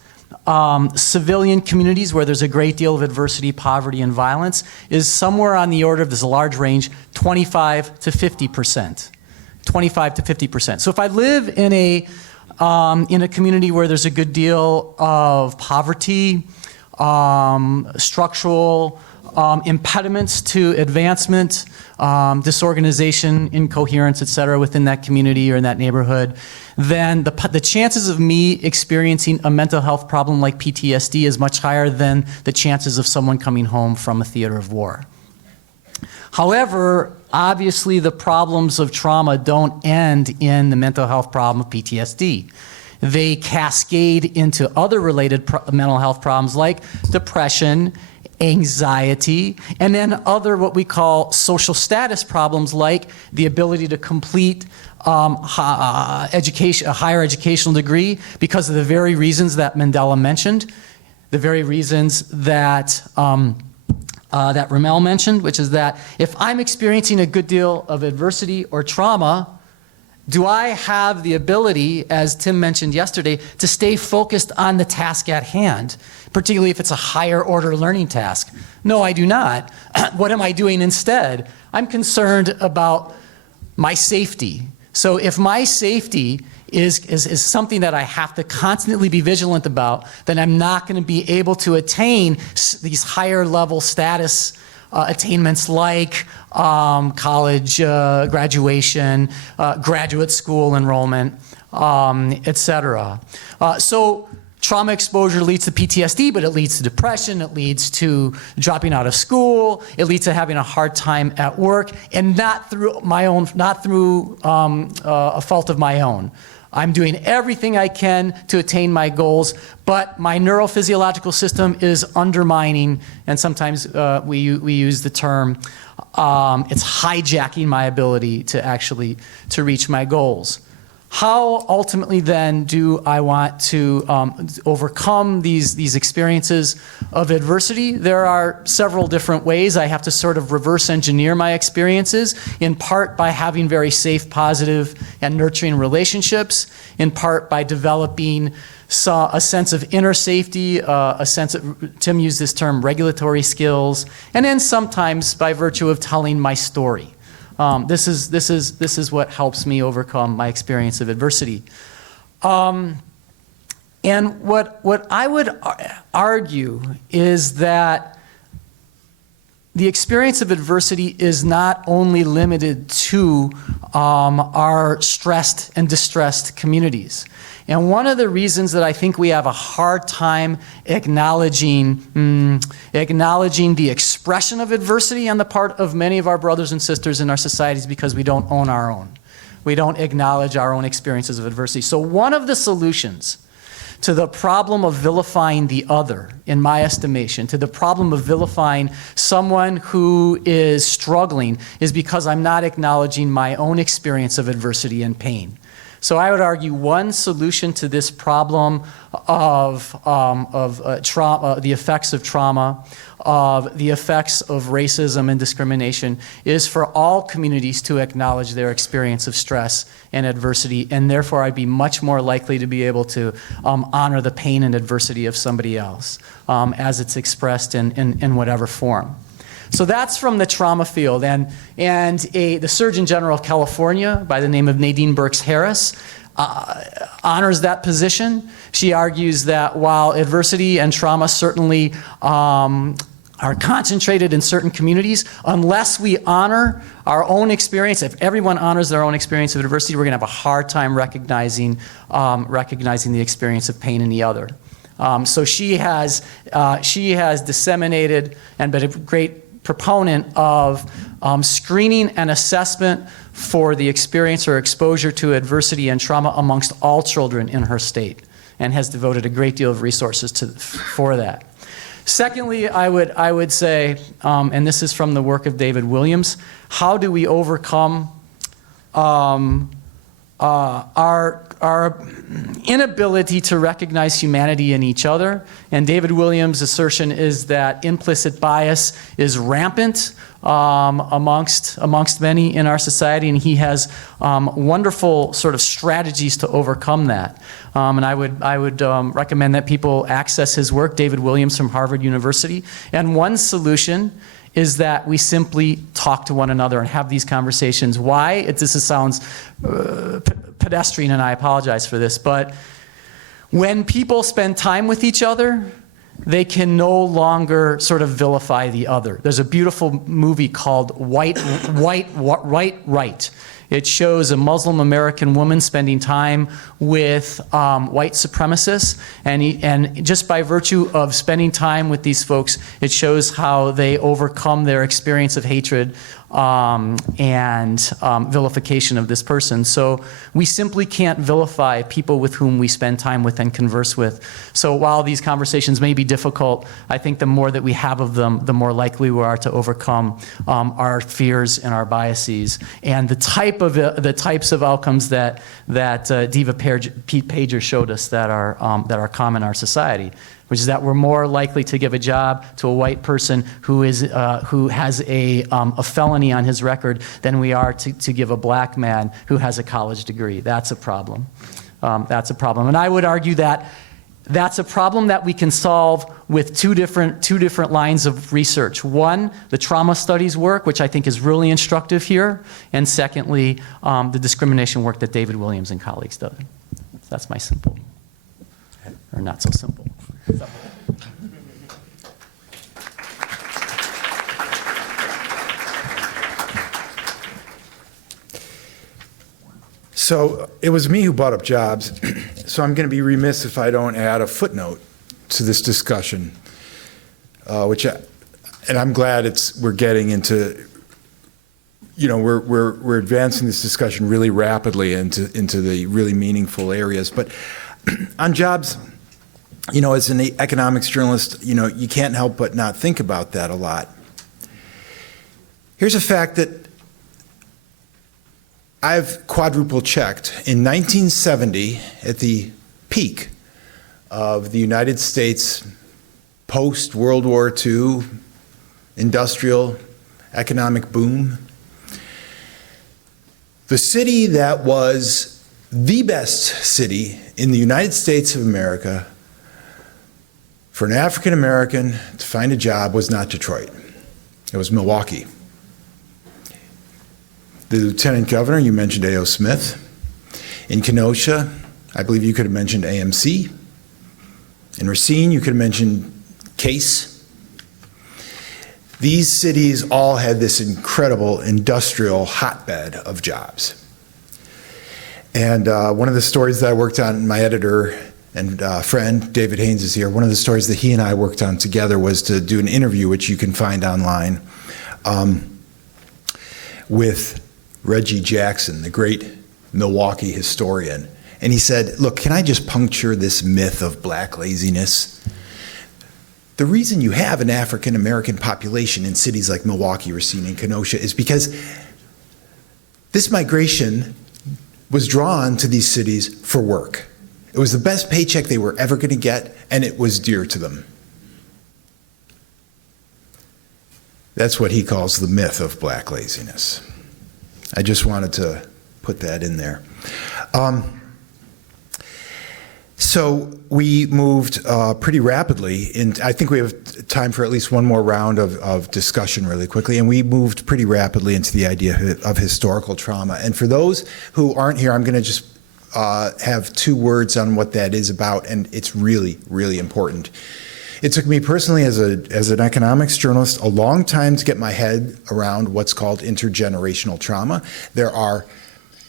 civilian communities where there's a great deal of adversity, poverty, and violence is somewhere on the order of, there's a large range, 25 to 50%. 25 to 50%. So if I live in a community where there's a good deal of poverty, structural impediments to advancement, disorganization, incoherence, et cetera, within that community or in that neighborhood, then the chances of me experiencing a mental health problem like PTSD is much higher than the chances of someone coming home from a theater of war. However, obviously the problems of trauma don't end in the mental health problem of PTSD. they cascade into other related mental health problems like depression, anxiety, and then other what we call social status problems like the ability to complete a higher educational degree because of the very reasons that Mandela mentioned, the very reasons that that Ramel mentioned, which is that if I'm experiencing a good deal of adversity or trauma, do I have the ability, as Tim mentioned yesterday, to stay focused on the task at hand, particularly if it's a higher order learning task? No, I do not. What am I doing instead? I'm concerned about my safety. So if my safety is something that I have to constantly be vigilant about, then I'm not going to be able to attain these higher level status attainments like college graduation, graduate school enrollment, etc. So trauma exposure leads to PTSD, but it leads to depression, it leads to dropping out of school, it leads to having a hard time at work, and not through a fault of my own. I'm doing everything I can to attain my goals, but my neurophysiological system is undermining, and sometimes we use the term, it's hijacking my ability to actually to reach my goals. How ultimately then do I want to overcome these experiences of adversity? There are several different ways. I have to sort of reverse engineer my experiences, in part by having very safe, positive, and nurturing relationships, in part by developing a sense of inner safety, a sense of, Tim used this term, regulatory skills, and then sometimes by virtue of telling my story. This is what helps me overcome my experience of adversity. And what I would argue is that the experience of adversity is not only limited to our stressed and distressed communities. And one of the reasons that I think we have a hard time acknowledging the expression of adversity on the part of many of our brothers and sisters in our societies because we don't own our own. We don't acknowledge our own experiences of adversity. So one of the solutions to the problem of vilifying the other, in my estimation, to the problem of vilifying someone who is struggling, is because I'm not acknowledging my own experience of adversity and pain. So I would argue one solution to this problem of trauma, the effects of trauma, of the effects of racism and discrimination, is for all communities to acknowledge their experience of stress and adversity, and therefore I'd be much more likely to be able to honor the pain and adversity of somebody else as it's expressed in whatever form. So that's from the trauma field, and the Surgeon General of California, by the name of Nadine Burks Harris, honors that position. She argues that while adversity and trauma certainly are concentrated in certain communities, unless we honor our own experience, if everyone honors their own experience of adversity, we're going to have a hard time recognizing the experience of pain in the other. So she has disseminated and been a great proponent of screening and assessment for the experience or exposure to adversity and trauma amongst all children in her state, and has devoted a great deal of resources for that. Secondly, I would say, and this is from the work of David Williams, how do we overcome our inability to recognize humanity in each other? And David Williams' assertion is that implicit bias is rampant amongst many in our society, and he has wonderful sort of strategies to overcome that. And I would recommend that people access his work, David Williams from Harvard University. And one solution is that we simply talk to one another and have these conversations. Why? This sounds pedestrian, and I apologize for this, but when people spend time with each other, they can no longer sort of vilify the other. There's a beautiful movie called White Right, It shows a Muslim American woman spending time with white supremacists, and just by virtue of spending time with these folks, it shows how they overcome their experience of hatred and vilification of this person. So we simply can't vilify people with whom we spend time with and converse with. So while these conversations may be difficult, I think the more that we have of them, the more likely we are to overcome our fears and our biases. And the types of outcomes that Diva Pager showed us that are common in our society, which is that we're more likely to give a job to a white person who has a felony on his record than we are to give a black man who has a college degree. That's a problem. That's a problem. And I would argue that that's a problem that we can solve with two different lines of research. One, the trauma studies work, which I think is really instructive here. And secondly, the discrimination work that David Williams and colleagues do. That's my simple, or not so simple. So it was me who brought up jobs, so I'm going to be remiss if I don't add a footnote to this discussion, and I'm glad we're getting into, we're advancing this discussion really rapidly into the really meaningful areas. But on jobs, as an economics journalist, you can't help but not think about that a lot. Here's a fact that I've quadruple checked. In 1970, at the peak of the United States post-World War II industrial economic boom, the city that was the best city in the United States of America for an African American to find a job was not Detroit. It was Milwaukee. The lieutenant governor, you mentioned A.O. Smith. In Kenosha, I believe you could have mentioned AMC. In Racine, you could have mentioned Case. These cities all had this incredible industrial hotbed of jobs. And one of the stories that I worked on, my editor and friend, David Haynes, is here. One of the stories that he and I worked on together was to do an interview, which you can find online, with Reggie Jackson, the great Milwaukee historian. And he said, look, can I just puncture this myth of black laziness? The reason you have an African American population in cities like Milwaukee, Racine, and Kenosha is because this migration was drawn to these cities for work. It was the best paycheck they were ever going to get, and it was dear to them. That's what he calls the myth of black laziness. I just wanted to put that in there. So we moved pretty rapidly, and I think we have time for at least one more round of discussion really quickly, and we moved pretty rapidly into the idea of historical trauma. And for those who aren't here, I'm going to just have 2 words on what that is about, and it's really, really important. It took me personally as an economics journalist a long time to get my head around what's called intergenerational trauma. There are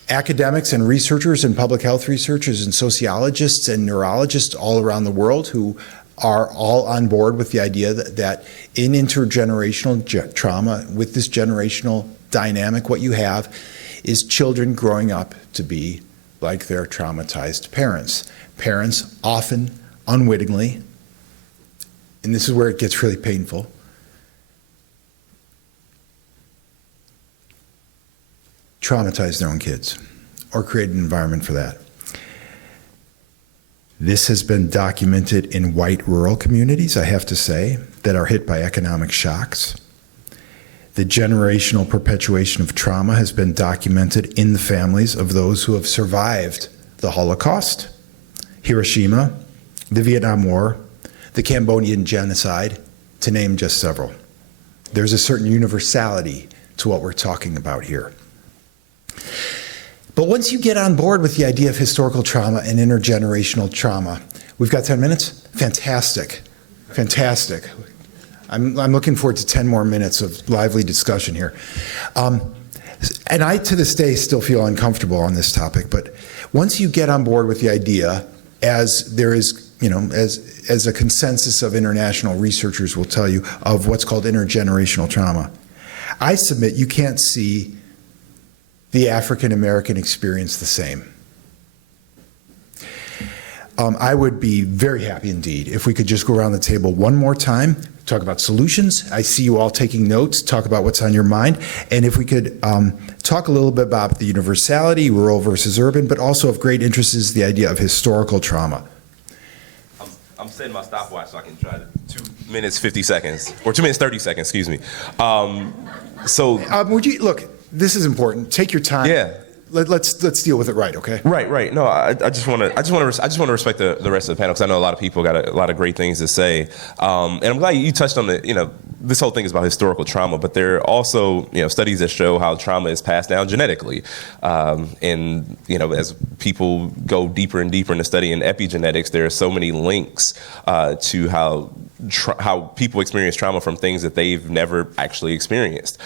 academics and researchers and public health researchers and sociologists and neurologists all around the world who are all on board with the idea that in intergenerational trauma, with this generational dynamic, what you have is children growing up to be like their traumatized parents. Parents often unwittingly, and this is where it gets really painful, traumatize their own kids or create an environment for that. This has been documented in white rural communities, I have to say, that are hit by economic shocks. The generational perpetuation of trauma has been documented in the families of those who have survived the Holocaust, Hiroshima, the Vietnam War, the Cambodian genocide, to name just several. There's a certain universality to what we're talking about here. But once you get on board with the idea of historical trauma and intergenerational trauma, we've got 10 minutes? Fantastic, fantastic. I'm looking forward to 10 more minutes of lively discussion here. And I, to this day, still feel uncomfortable on this topic. But once you get on board with the idea, as there is, as a consensus of international researchers will tell you, of what's called intergenerational trauma, I submit you can't see the African American experience the same. I would be very happy indeed if we could just go around the table one more time, talk about solutions. I see you all taking notes, talk about what's on your mind, and if we could talk a little bit about the universality, rural versus urban, but also of great interest is the idea of historical trauma. I'm setting my stopwatch so I can try to 2 minutes 50 seconds, or 2 minutes 30 seconds, excuse me. Would you look? This is important. Take your time. Yeah. Let's deal with it right, okay? Right. No, I just want to respect the rest of the panel, because I know a lot of people got a lot of great things to say, and I'm glad you touched on this whole thing is about historical trauma, but there are also studies that show how trauma is passed down genetically, and as people go deeper and deeper into studying epigenetics, there are so many links to how people experience trauma from things that they've never actually experienced,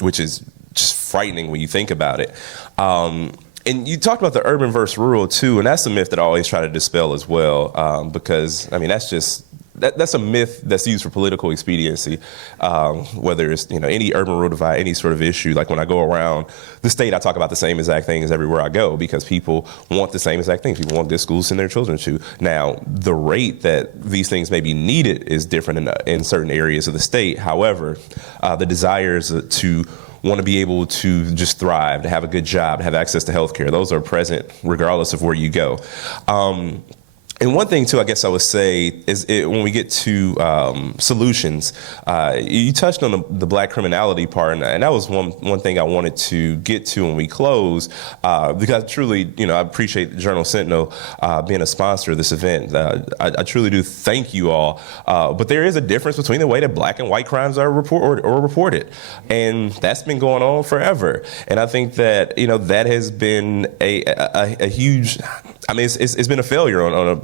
which is just frightening when you think about it. And you talked about the urban versus rural too, and that's a myth that I always try to dispel as well, because that's a myth that's used for political expediency, whether it's any urban rural divide, any sort of issue. Like when I go around the state, I talk about the same exact things everywhere I go, because people want the same exact things. People want good schools to send their children to. Now, the rate that these things may be needed is different in certain areas of the state. However, the desires to want to be able to just thrive, to have a good job, to have access to healthcare, those are present regardless of where you go. And one thing, too, I guess I would say is when we get to solutions, you touched on the black criminality part, and that was one thing I wanted to get to when we close, because truly, I appreciate the Journal Sentinel being a sponsor of this event. I truly do thank you all, but there is a difference between the way that black and white crimes are reported, and that's been going on forever. And I think that that has been a huge. I mean, it's been a failure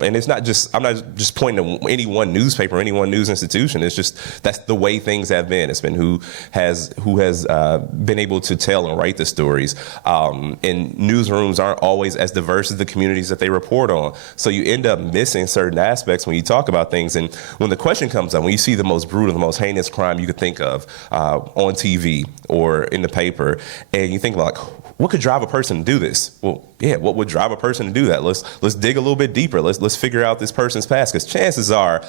and it's not just, I'm not just pointing to any one newspaper, any one news institution. It's just, that's the way things have been. It's been who has been able to tell and write the stories. And newsrooms aren't always as diverse as the communities that they report on. So you end up missing certain aspects when you talk about things. And when the question comes up, when you see the most brutal, the most heinous crime you could think of on TV or in the paper, and you think about like, what could drive a person to do this? Well, yeah, what would drive a person to do that? Let's dig a little bit deeper. Let's figure out this person's past, because chances are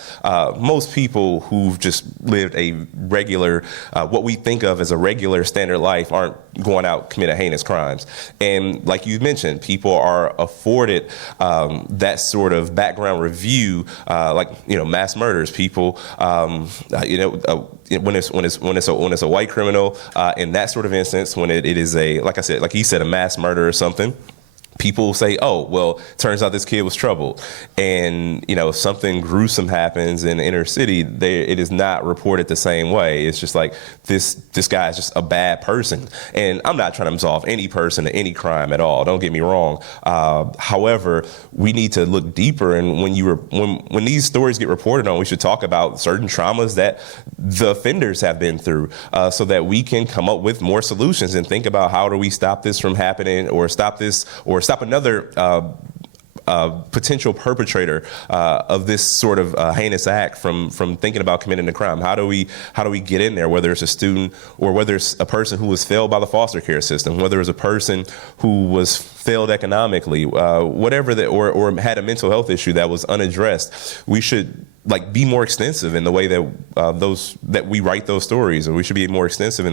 most people who've just lived a regular, what we think of as a regular standard life, aren't going out committing heinous crimes. And like you mentioned, people are afforded that sort of background review, like mass murders. People, when it's a white criminal, in that sort of instance, when it is like I said, like he said, a mass murder or something, people say, oh, well, turns out this kid was troubled. And, if something gruesome happens in the inner city, it is not reported the same way. It's just like, this guy is just a bad person. And I'm not trying to absolve any person of any crime at all. Don't get me wrong. However, we need to look deeper. And when these stories get reported on, we should talk about certain traumas that the offenders have been through, so that we can come up with more solutions and think about how do we stop this from happening, or stop this, or stop another potential perpetrator of this sort of heinous act from thinking about committing a crime. How do we get in there, whether it's a student or whether it's a person who was failed by the foster care system, whether it's a person who was failed economically, whatever that, or had a mental health issue that was unaddressed. We should be more extensive in the way that we write those stories, and we should be more extensive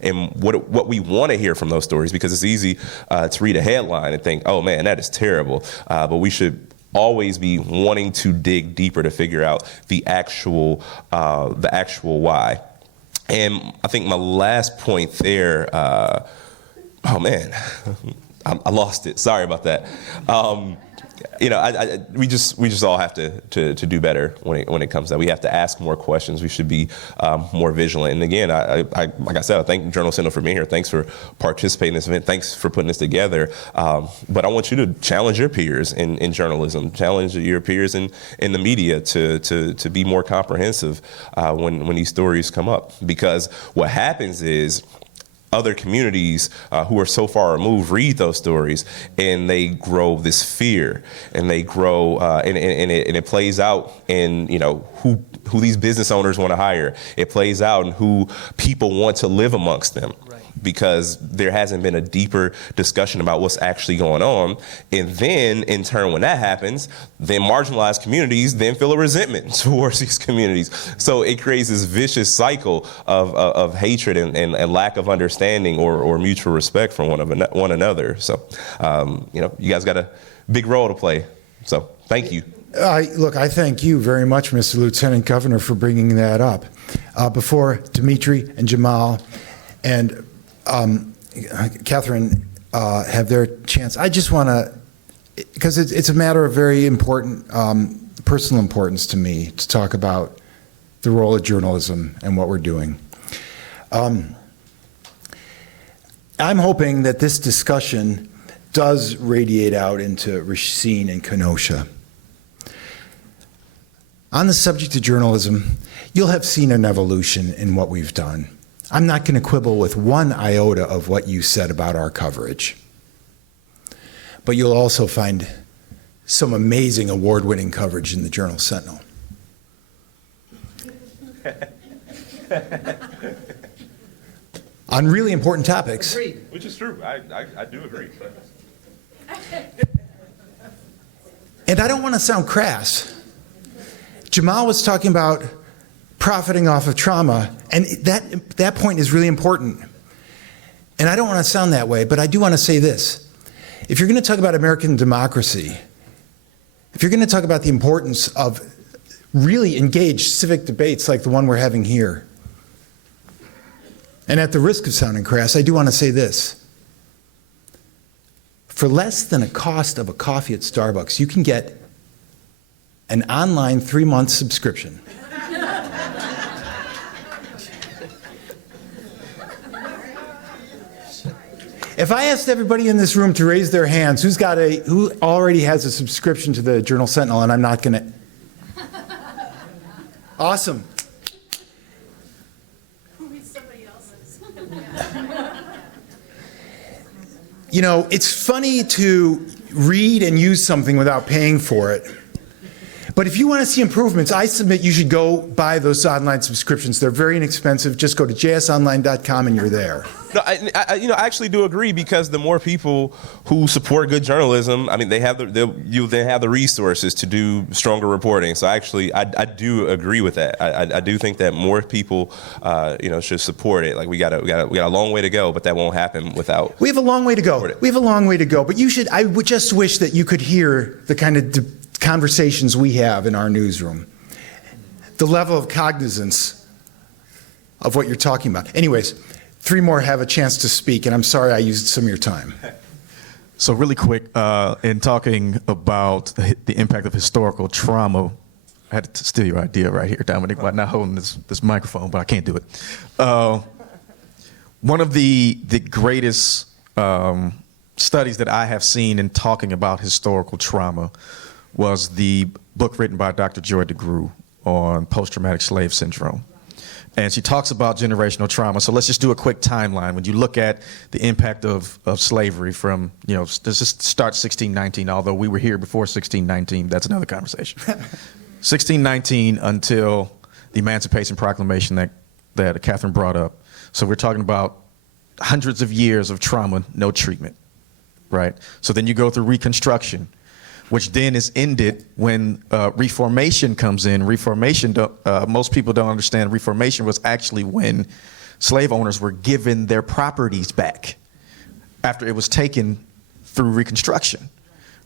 in what we want to hear from those stories, because it's easy to read a headline and think, oh man, that is terrible, but we should always be wanting to dig deeper to figure out the actual why. And I think my last point there, oh man, I lost it. Sorry about that. We just all have to do better when it comes to that. We have to ask more questions. We should be more vigilant. And again, like I said, I thank Journal Sentinel for being here. Thanks for participating in this event. Thanks for putting this together. But I want you to challenge your peers in journalism, challenge your peers in the media to be more comprehensive when these stories come up. Because what happens is, other communities who are so far removed read those stories, and they grow this fear, and they grow, and it plays out in, you know, who these business owners want to hire. It plays out in who people want to live amongst them. Right. Because there hasn't been a deeper discussion about what's actually going on. And then, in turn, when that happens, then marginalized communities then feel a resentment towards these communities. So it creates this vicious cycle of hatred and lack of understanding or mutual respect for one another. So, you know, you guys got a big role to play. So thank you. Look, I thank you very much, Mr. Lieutenant Governor, for bringing that up. Before Dimitri and Jamaal and Katherine have their chance, I just want to, because it's a matter of very important, personal importance to me to talk about the role of journalism and what we're doing. I'm hoping that this discussion does radiate out into Racine and Kenosha. On the subject of journalism, you'll have seen an evolution in what we've done. I'm not going to quibble with one iota of what you said about our coverage. But you'll also find some amazing award-winning coverage in the Journal Sentinel. On really important topics. Agreed. Which is true. I do agree. And I don't want to sound crass. Jamaal was talking about profiting off of trauma, and that point is really important. And I don't want to sound that way, but I do want to say this. If you're going to talk about American democracy, if you're going to talk about the importance of really engaged civic debates like the one we're having here, and at the risk of sounding crass, I do want to say this. For less than a cost of a coffee at Starbucks, you can get an online 3-month subscription. If I asked everybody in this room to raise their hands, who already has a subscription to the Journal Sentinel, and I'm not going to. Awesome. Somebody else's. You know, it's funny to read and use something without paying for it. But if you want to see improvements, I submit you should go buy those online subscriptions. They're very inexpensive. Just go to jsonline.com and you're there. No, I actually do agree, because the more people who support good journalism, I mean, they have the resources to do stronger reporting. So actually, I do agree with that. I do think that more people, should support it. Like we got a long way to go, but that won't happen without. We have a long way to go. We have a long way to go. But I would just wish that you could hear the kind of conversations we have in our newsroom, the level of cognizance of what you're talking about. Anyways, 3 more have a chance to speak, and I'm sorry I used some of your time. So really quick, in talking about the impact of historical trauma, I had to steal your idea right here, Dominic, by not holding this microphone, but I can't do it. One of the greatest studies that I have seen in talking about historical trauma was the book written by Dr. Joy DeGruy on post-traumatic slave syndrome. And she talks about generational trauma. So let's just do a quick timeline. When you look at the impact of slavery from, let's just start 1619, although we were here before 1619, that's another conversation. 1619 until the Emancipation Proclamation that Katherine brought up. So we're talking about hundreds of years of trauma, no treatment, right? So then you go through Reconstruction, which then is ended when Reformation comes in. Reformation, most people don't understand, Reformation was actually when slave owners were given their properties back after it was taken through Reconstruction,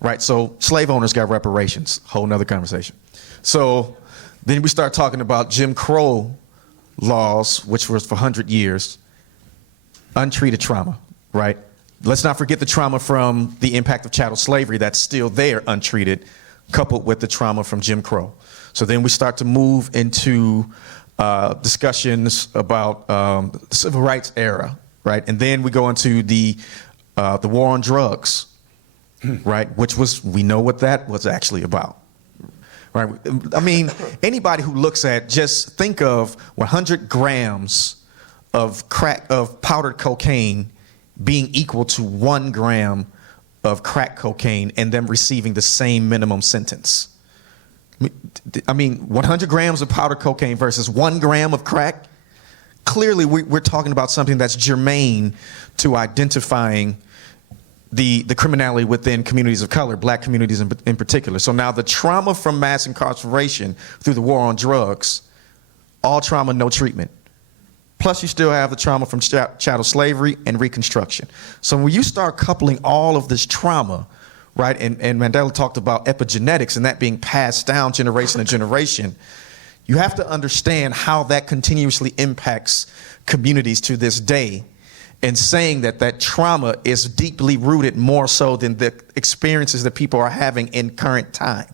right? So slave owners got reparations, whole nother conversation. So then we start talking about Jim Crow laws, which was for 100 years, untreated trauma, right? Let's not forget the trauma from the impact of chattel slavery that's still there untreated, coupled with the trauma from Jim Crow. So then we start to move into discussions about the civil rights era, right? And then we go into the war on drugs, right? Which we know what that was actually about, right? I mean, anybody who looks at, just think of 100 grams of powdered cocaine being equal to 1 gram of crack cocaine and them receiving the same minimum sentence. I mean, 100 grams of powdered cocaine versus 1 gram of crack. Clearly, we're talking about something that's germane to identifying the criminality within communities of color, black communities in particular. So now the trauma from mass incarceration through the war on drugs, all trauma, no treatment. Plus you still have the trauma from chattel slavery and Reconstruction. So when you start coupling all of this trauma, right, and Mandela talked about epigenetics and that being passed down generation to generation, you have to understand how that continuously impacts communities to this day, and saying that that trauma is deeply rooted more so than the experiences that people are having in current time,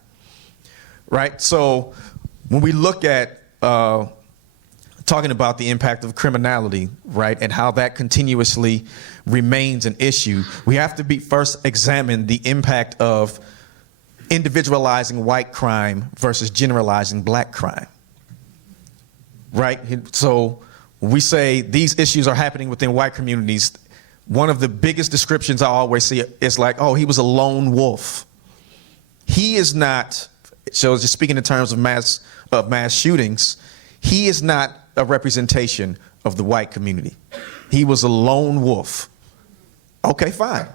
right? So when we look at talking about the impact of criminality, right, and how that continuously remains an issue, we have to first examine the impact of individualizing white crime versus generalizing black crime, right? So we say these issues are happening within white communities. One of the biggest descriptions I always see is like, oh, he was a lone wolf. He is not, so just speaking in terms of mass shootings, he is not a representation of the white community. He was a lone wolf. Okay, fine.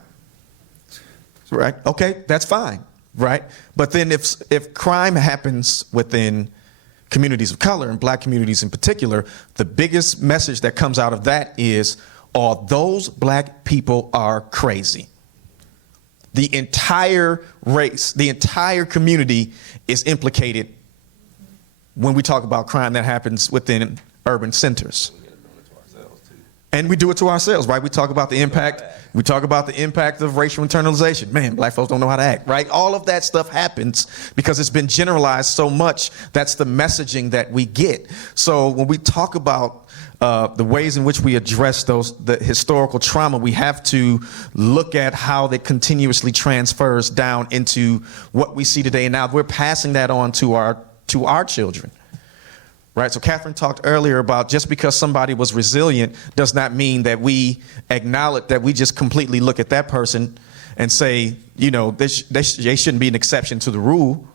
Right? Okay, that's fine, right? But then if crime happens within communities of color and black communities in particular, the biggest message that comes out of that is, oh, those black people are crazy. The entire race, the entire community is implicated when we talk about crime that happens within urban centers. And we do it to ourselves, right? We talk about the impact. We talk about the impact of racial internalization. Man, black folks don't know how to act, right? All of that stuff happens because it's been generalized so much. That's the messaging that we get. So when we talk about the ways in which we address the historical trauma, we have to look at how that continuously transfers down into what we see today. And now we're passing that on to our children. Right, so Katherine talked earlier about just because somebody was resilient does not mean that we acknowledge that we just completely look at that person and say, you know, they shouldn't be an exception to the rule.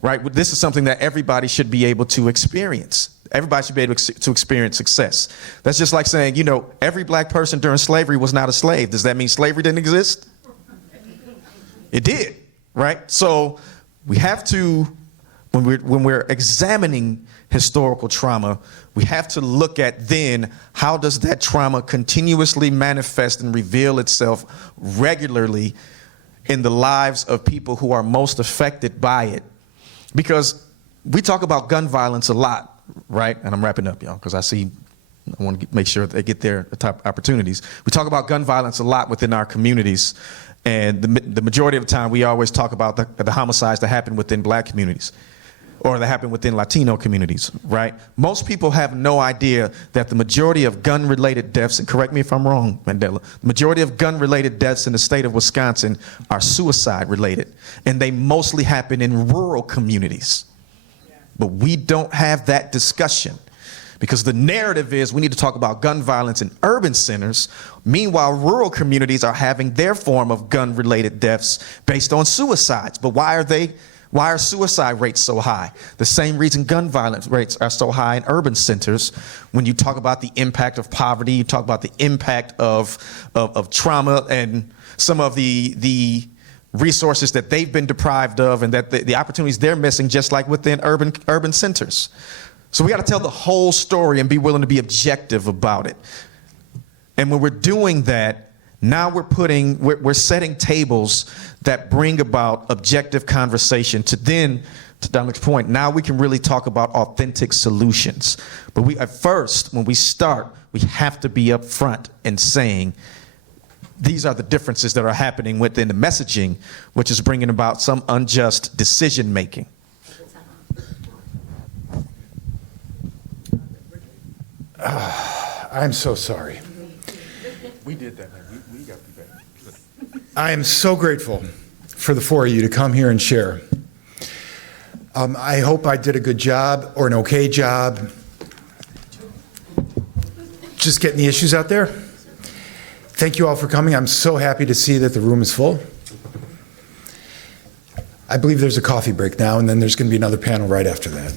Right, this is something that everybody should be able to experience. Everybody should be able to experience success. That's just like saying, you know, every black person during slavery was not a slave. Does that mean slavery didn't exist? It did, right? So we have to, when we're examining historical trauma, we have to look at then how does that trauma continuously manifest and reveal itself regularly in the lives of people who are most affected by it. Because we talk about gun violence a lot, right? And I'm wrapping up, y'all, because I want to make sure they get their top opportunities. We talk about gun violence a lot within our communities. And the majority of the time, we always talk about the homicides that happen within black communities, or that happen within Latino communities, right? Most people have no idea that the majority of gun-related deaths, and correct me if I'm wrong, Mandela, the majority of gun-related deaths in the state of Wisconsin are suicide-related, and they mostly happen in rural communities. But we don't have that discussion because the narrative is we need to talk about gun violence in urban centers. Meanwhile, rural communities are having their form of gun-related deaths based on suicides. But why are suicide rates so high? The same reason gun violence rates are so high in urban centers. When you talk about the impact of poverty, you talk about the impact of trauma and some of the resources that they've been deprived of and that the opportunities they're missing, just like within urban centers. So we got to tell the whole story and be willing to be objective about it. And when we're doing that, now we're setting tables that bring about objective conversation to Dominic's point, now we can really talk about authentic solutions. But at first, when we start, we have to be upfront in saying, these are the differences that are happening within the messaging, which is bringing about some unjust decision making. I'm so sorry. We did that, man. We got to be better. I am so grateful for the four of you to come here and share. I hope I did a good job or an okay job. just getting the issues out there. Thank you all for coming. I'm so happy to see that the room is full. I believe there's a coffee break now, and then there's going to be another panel right after that.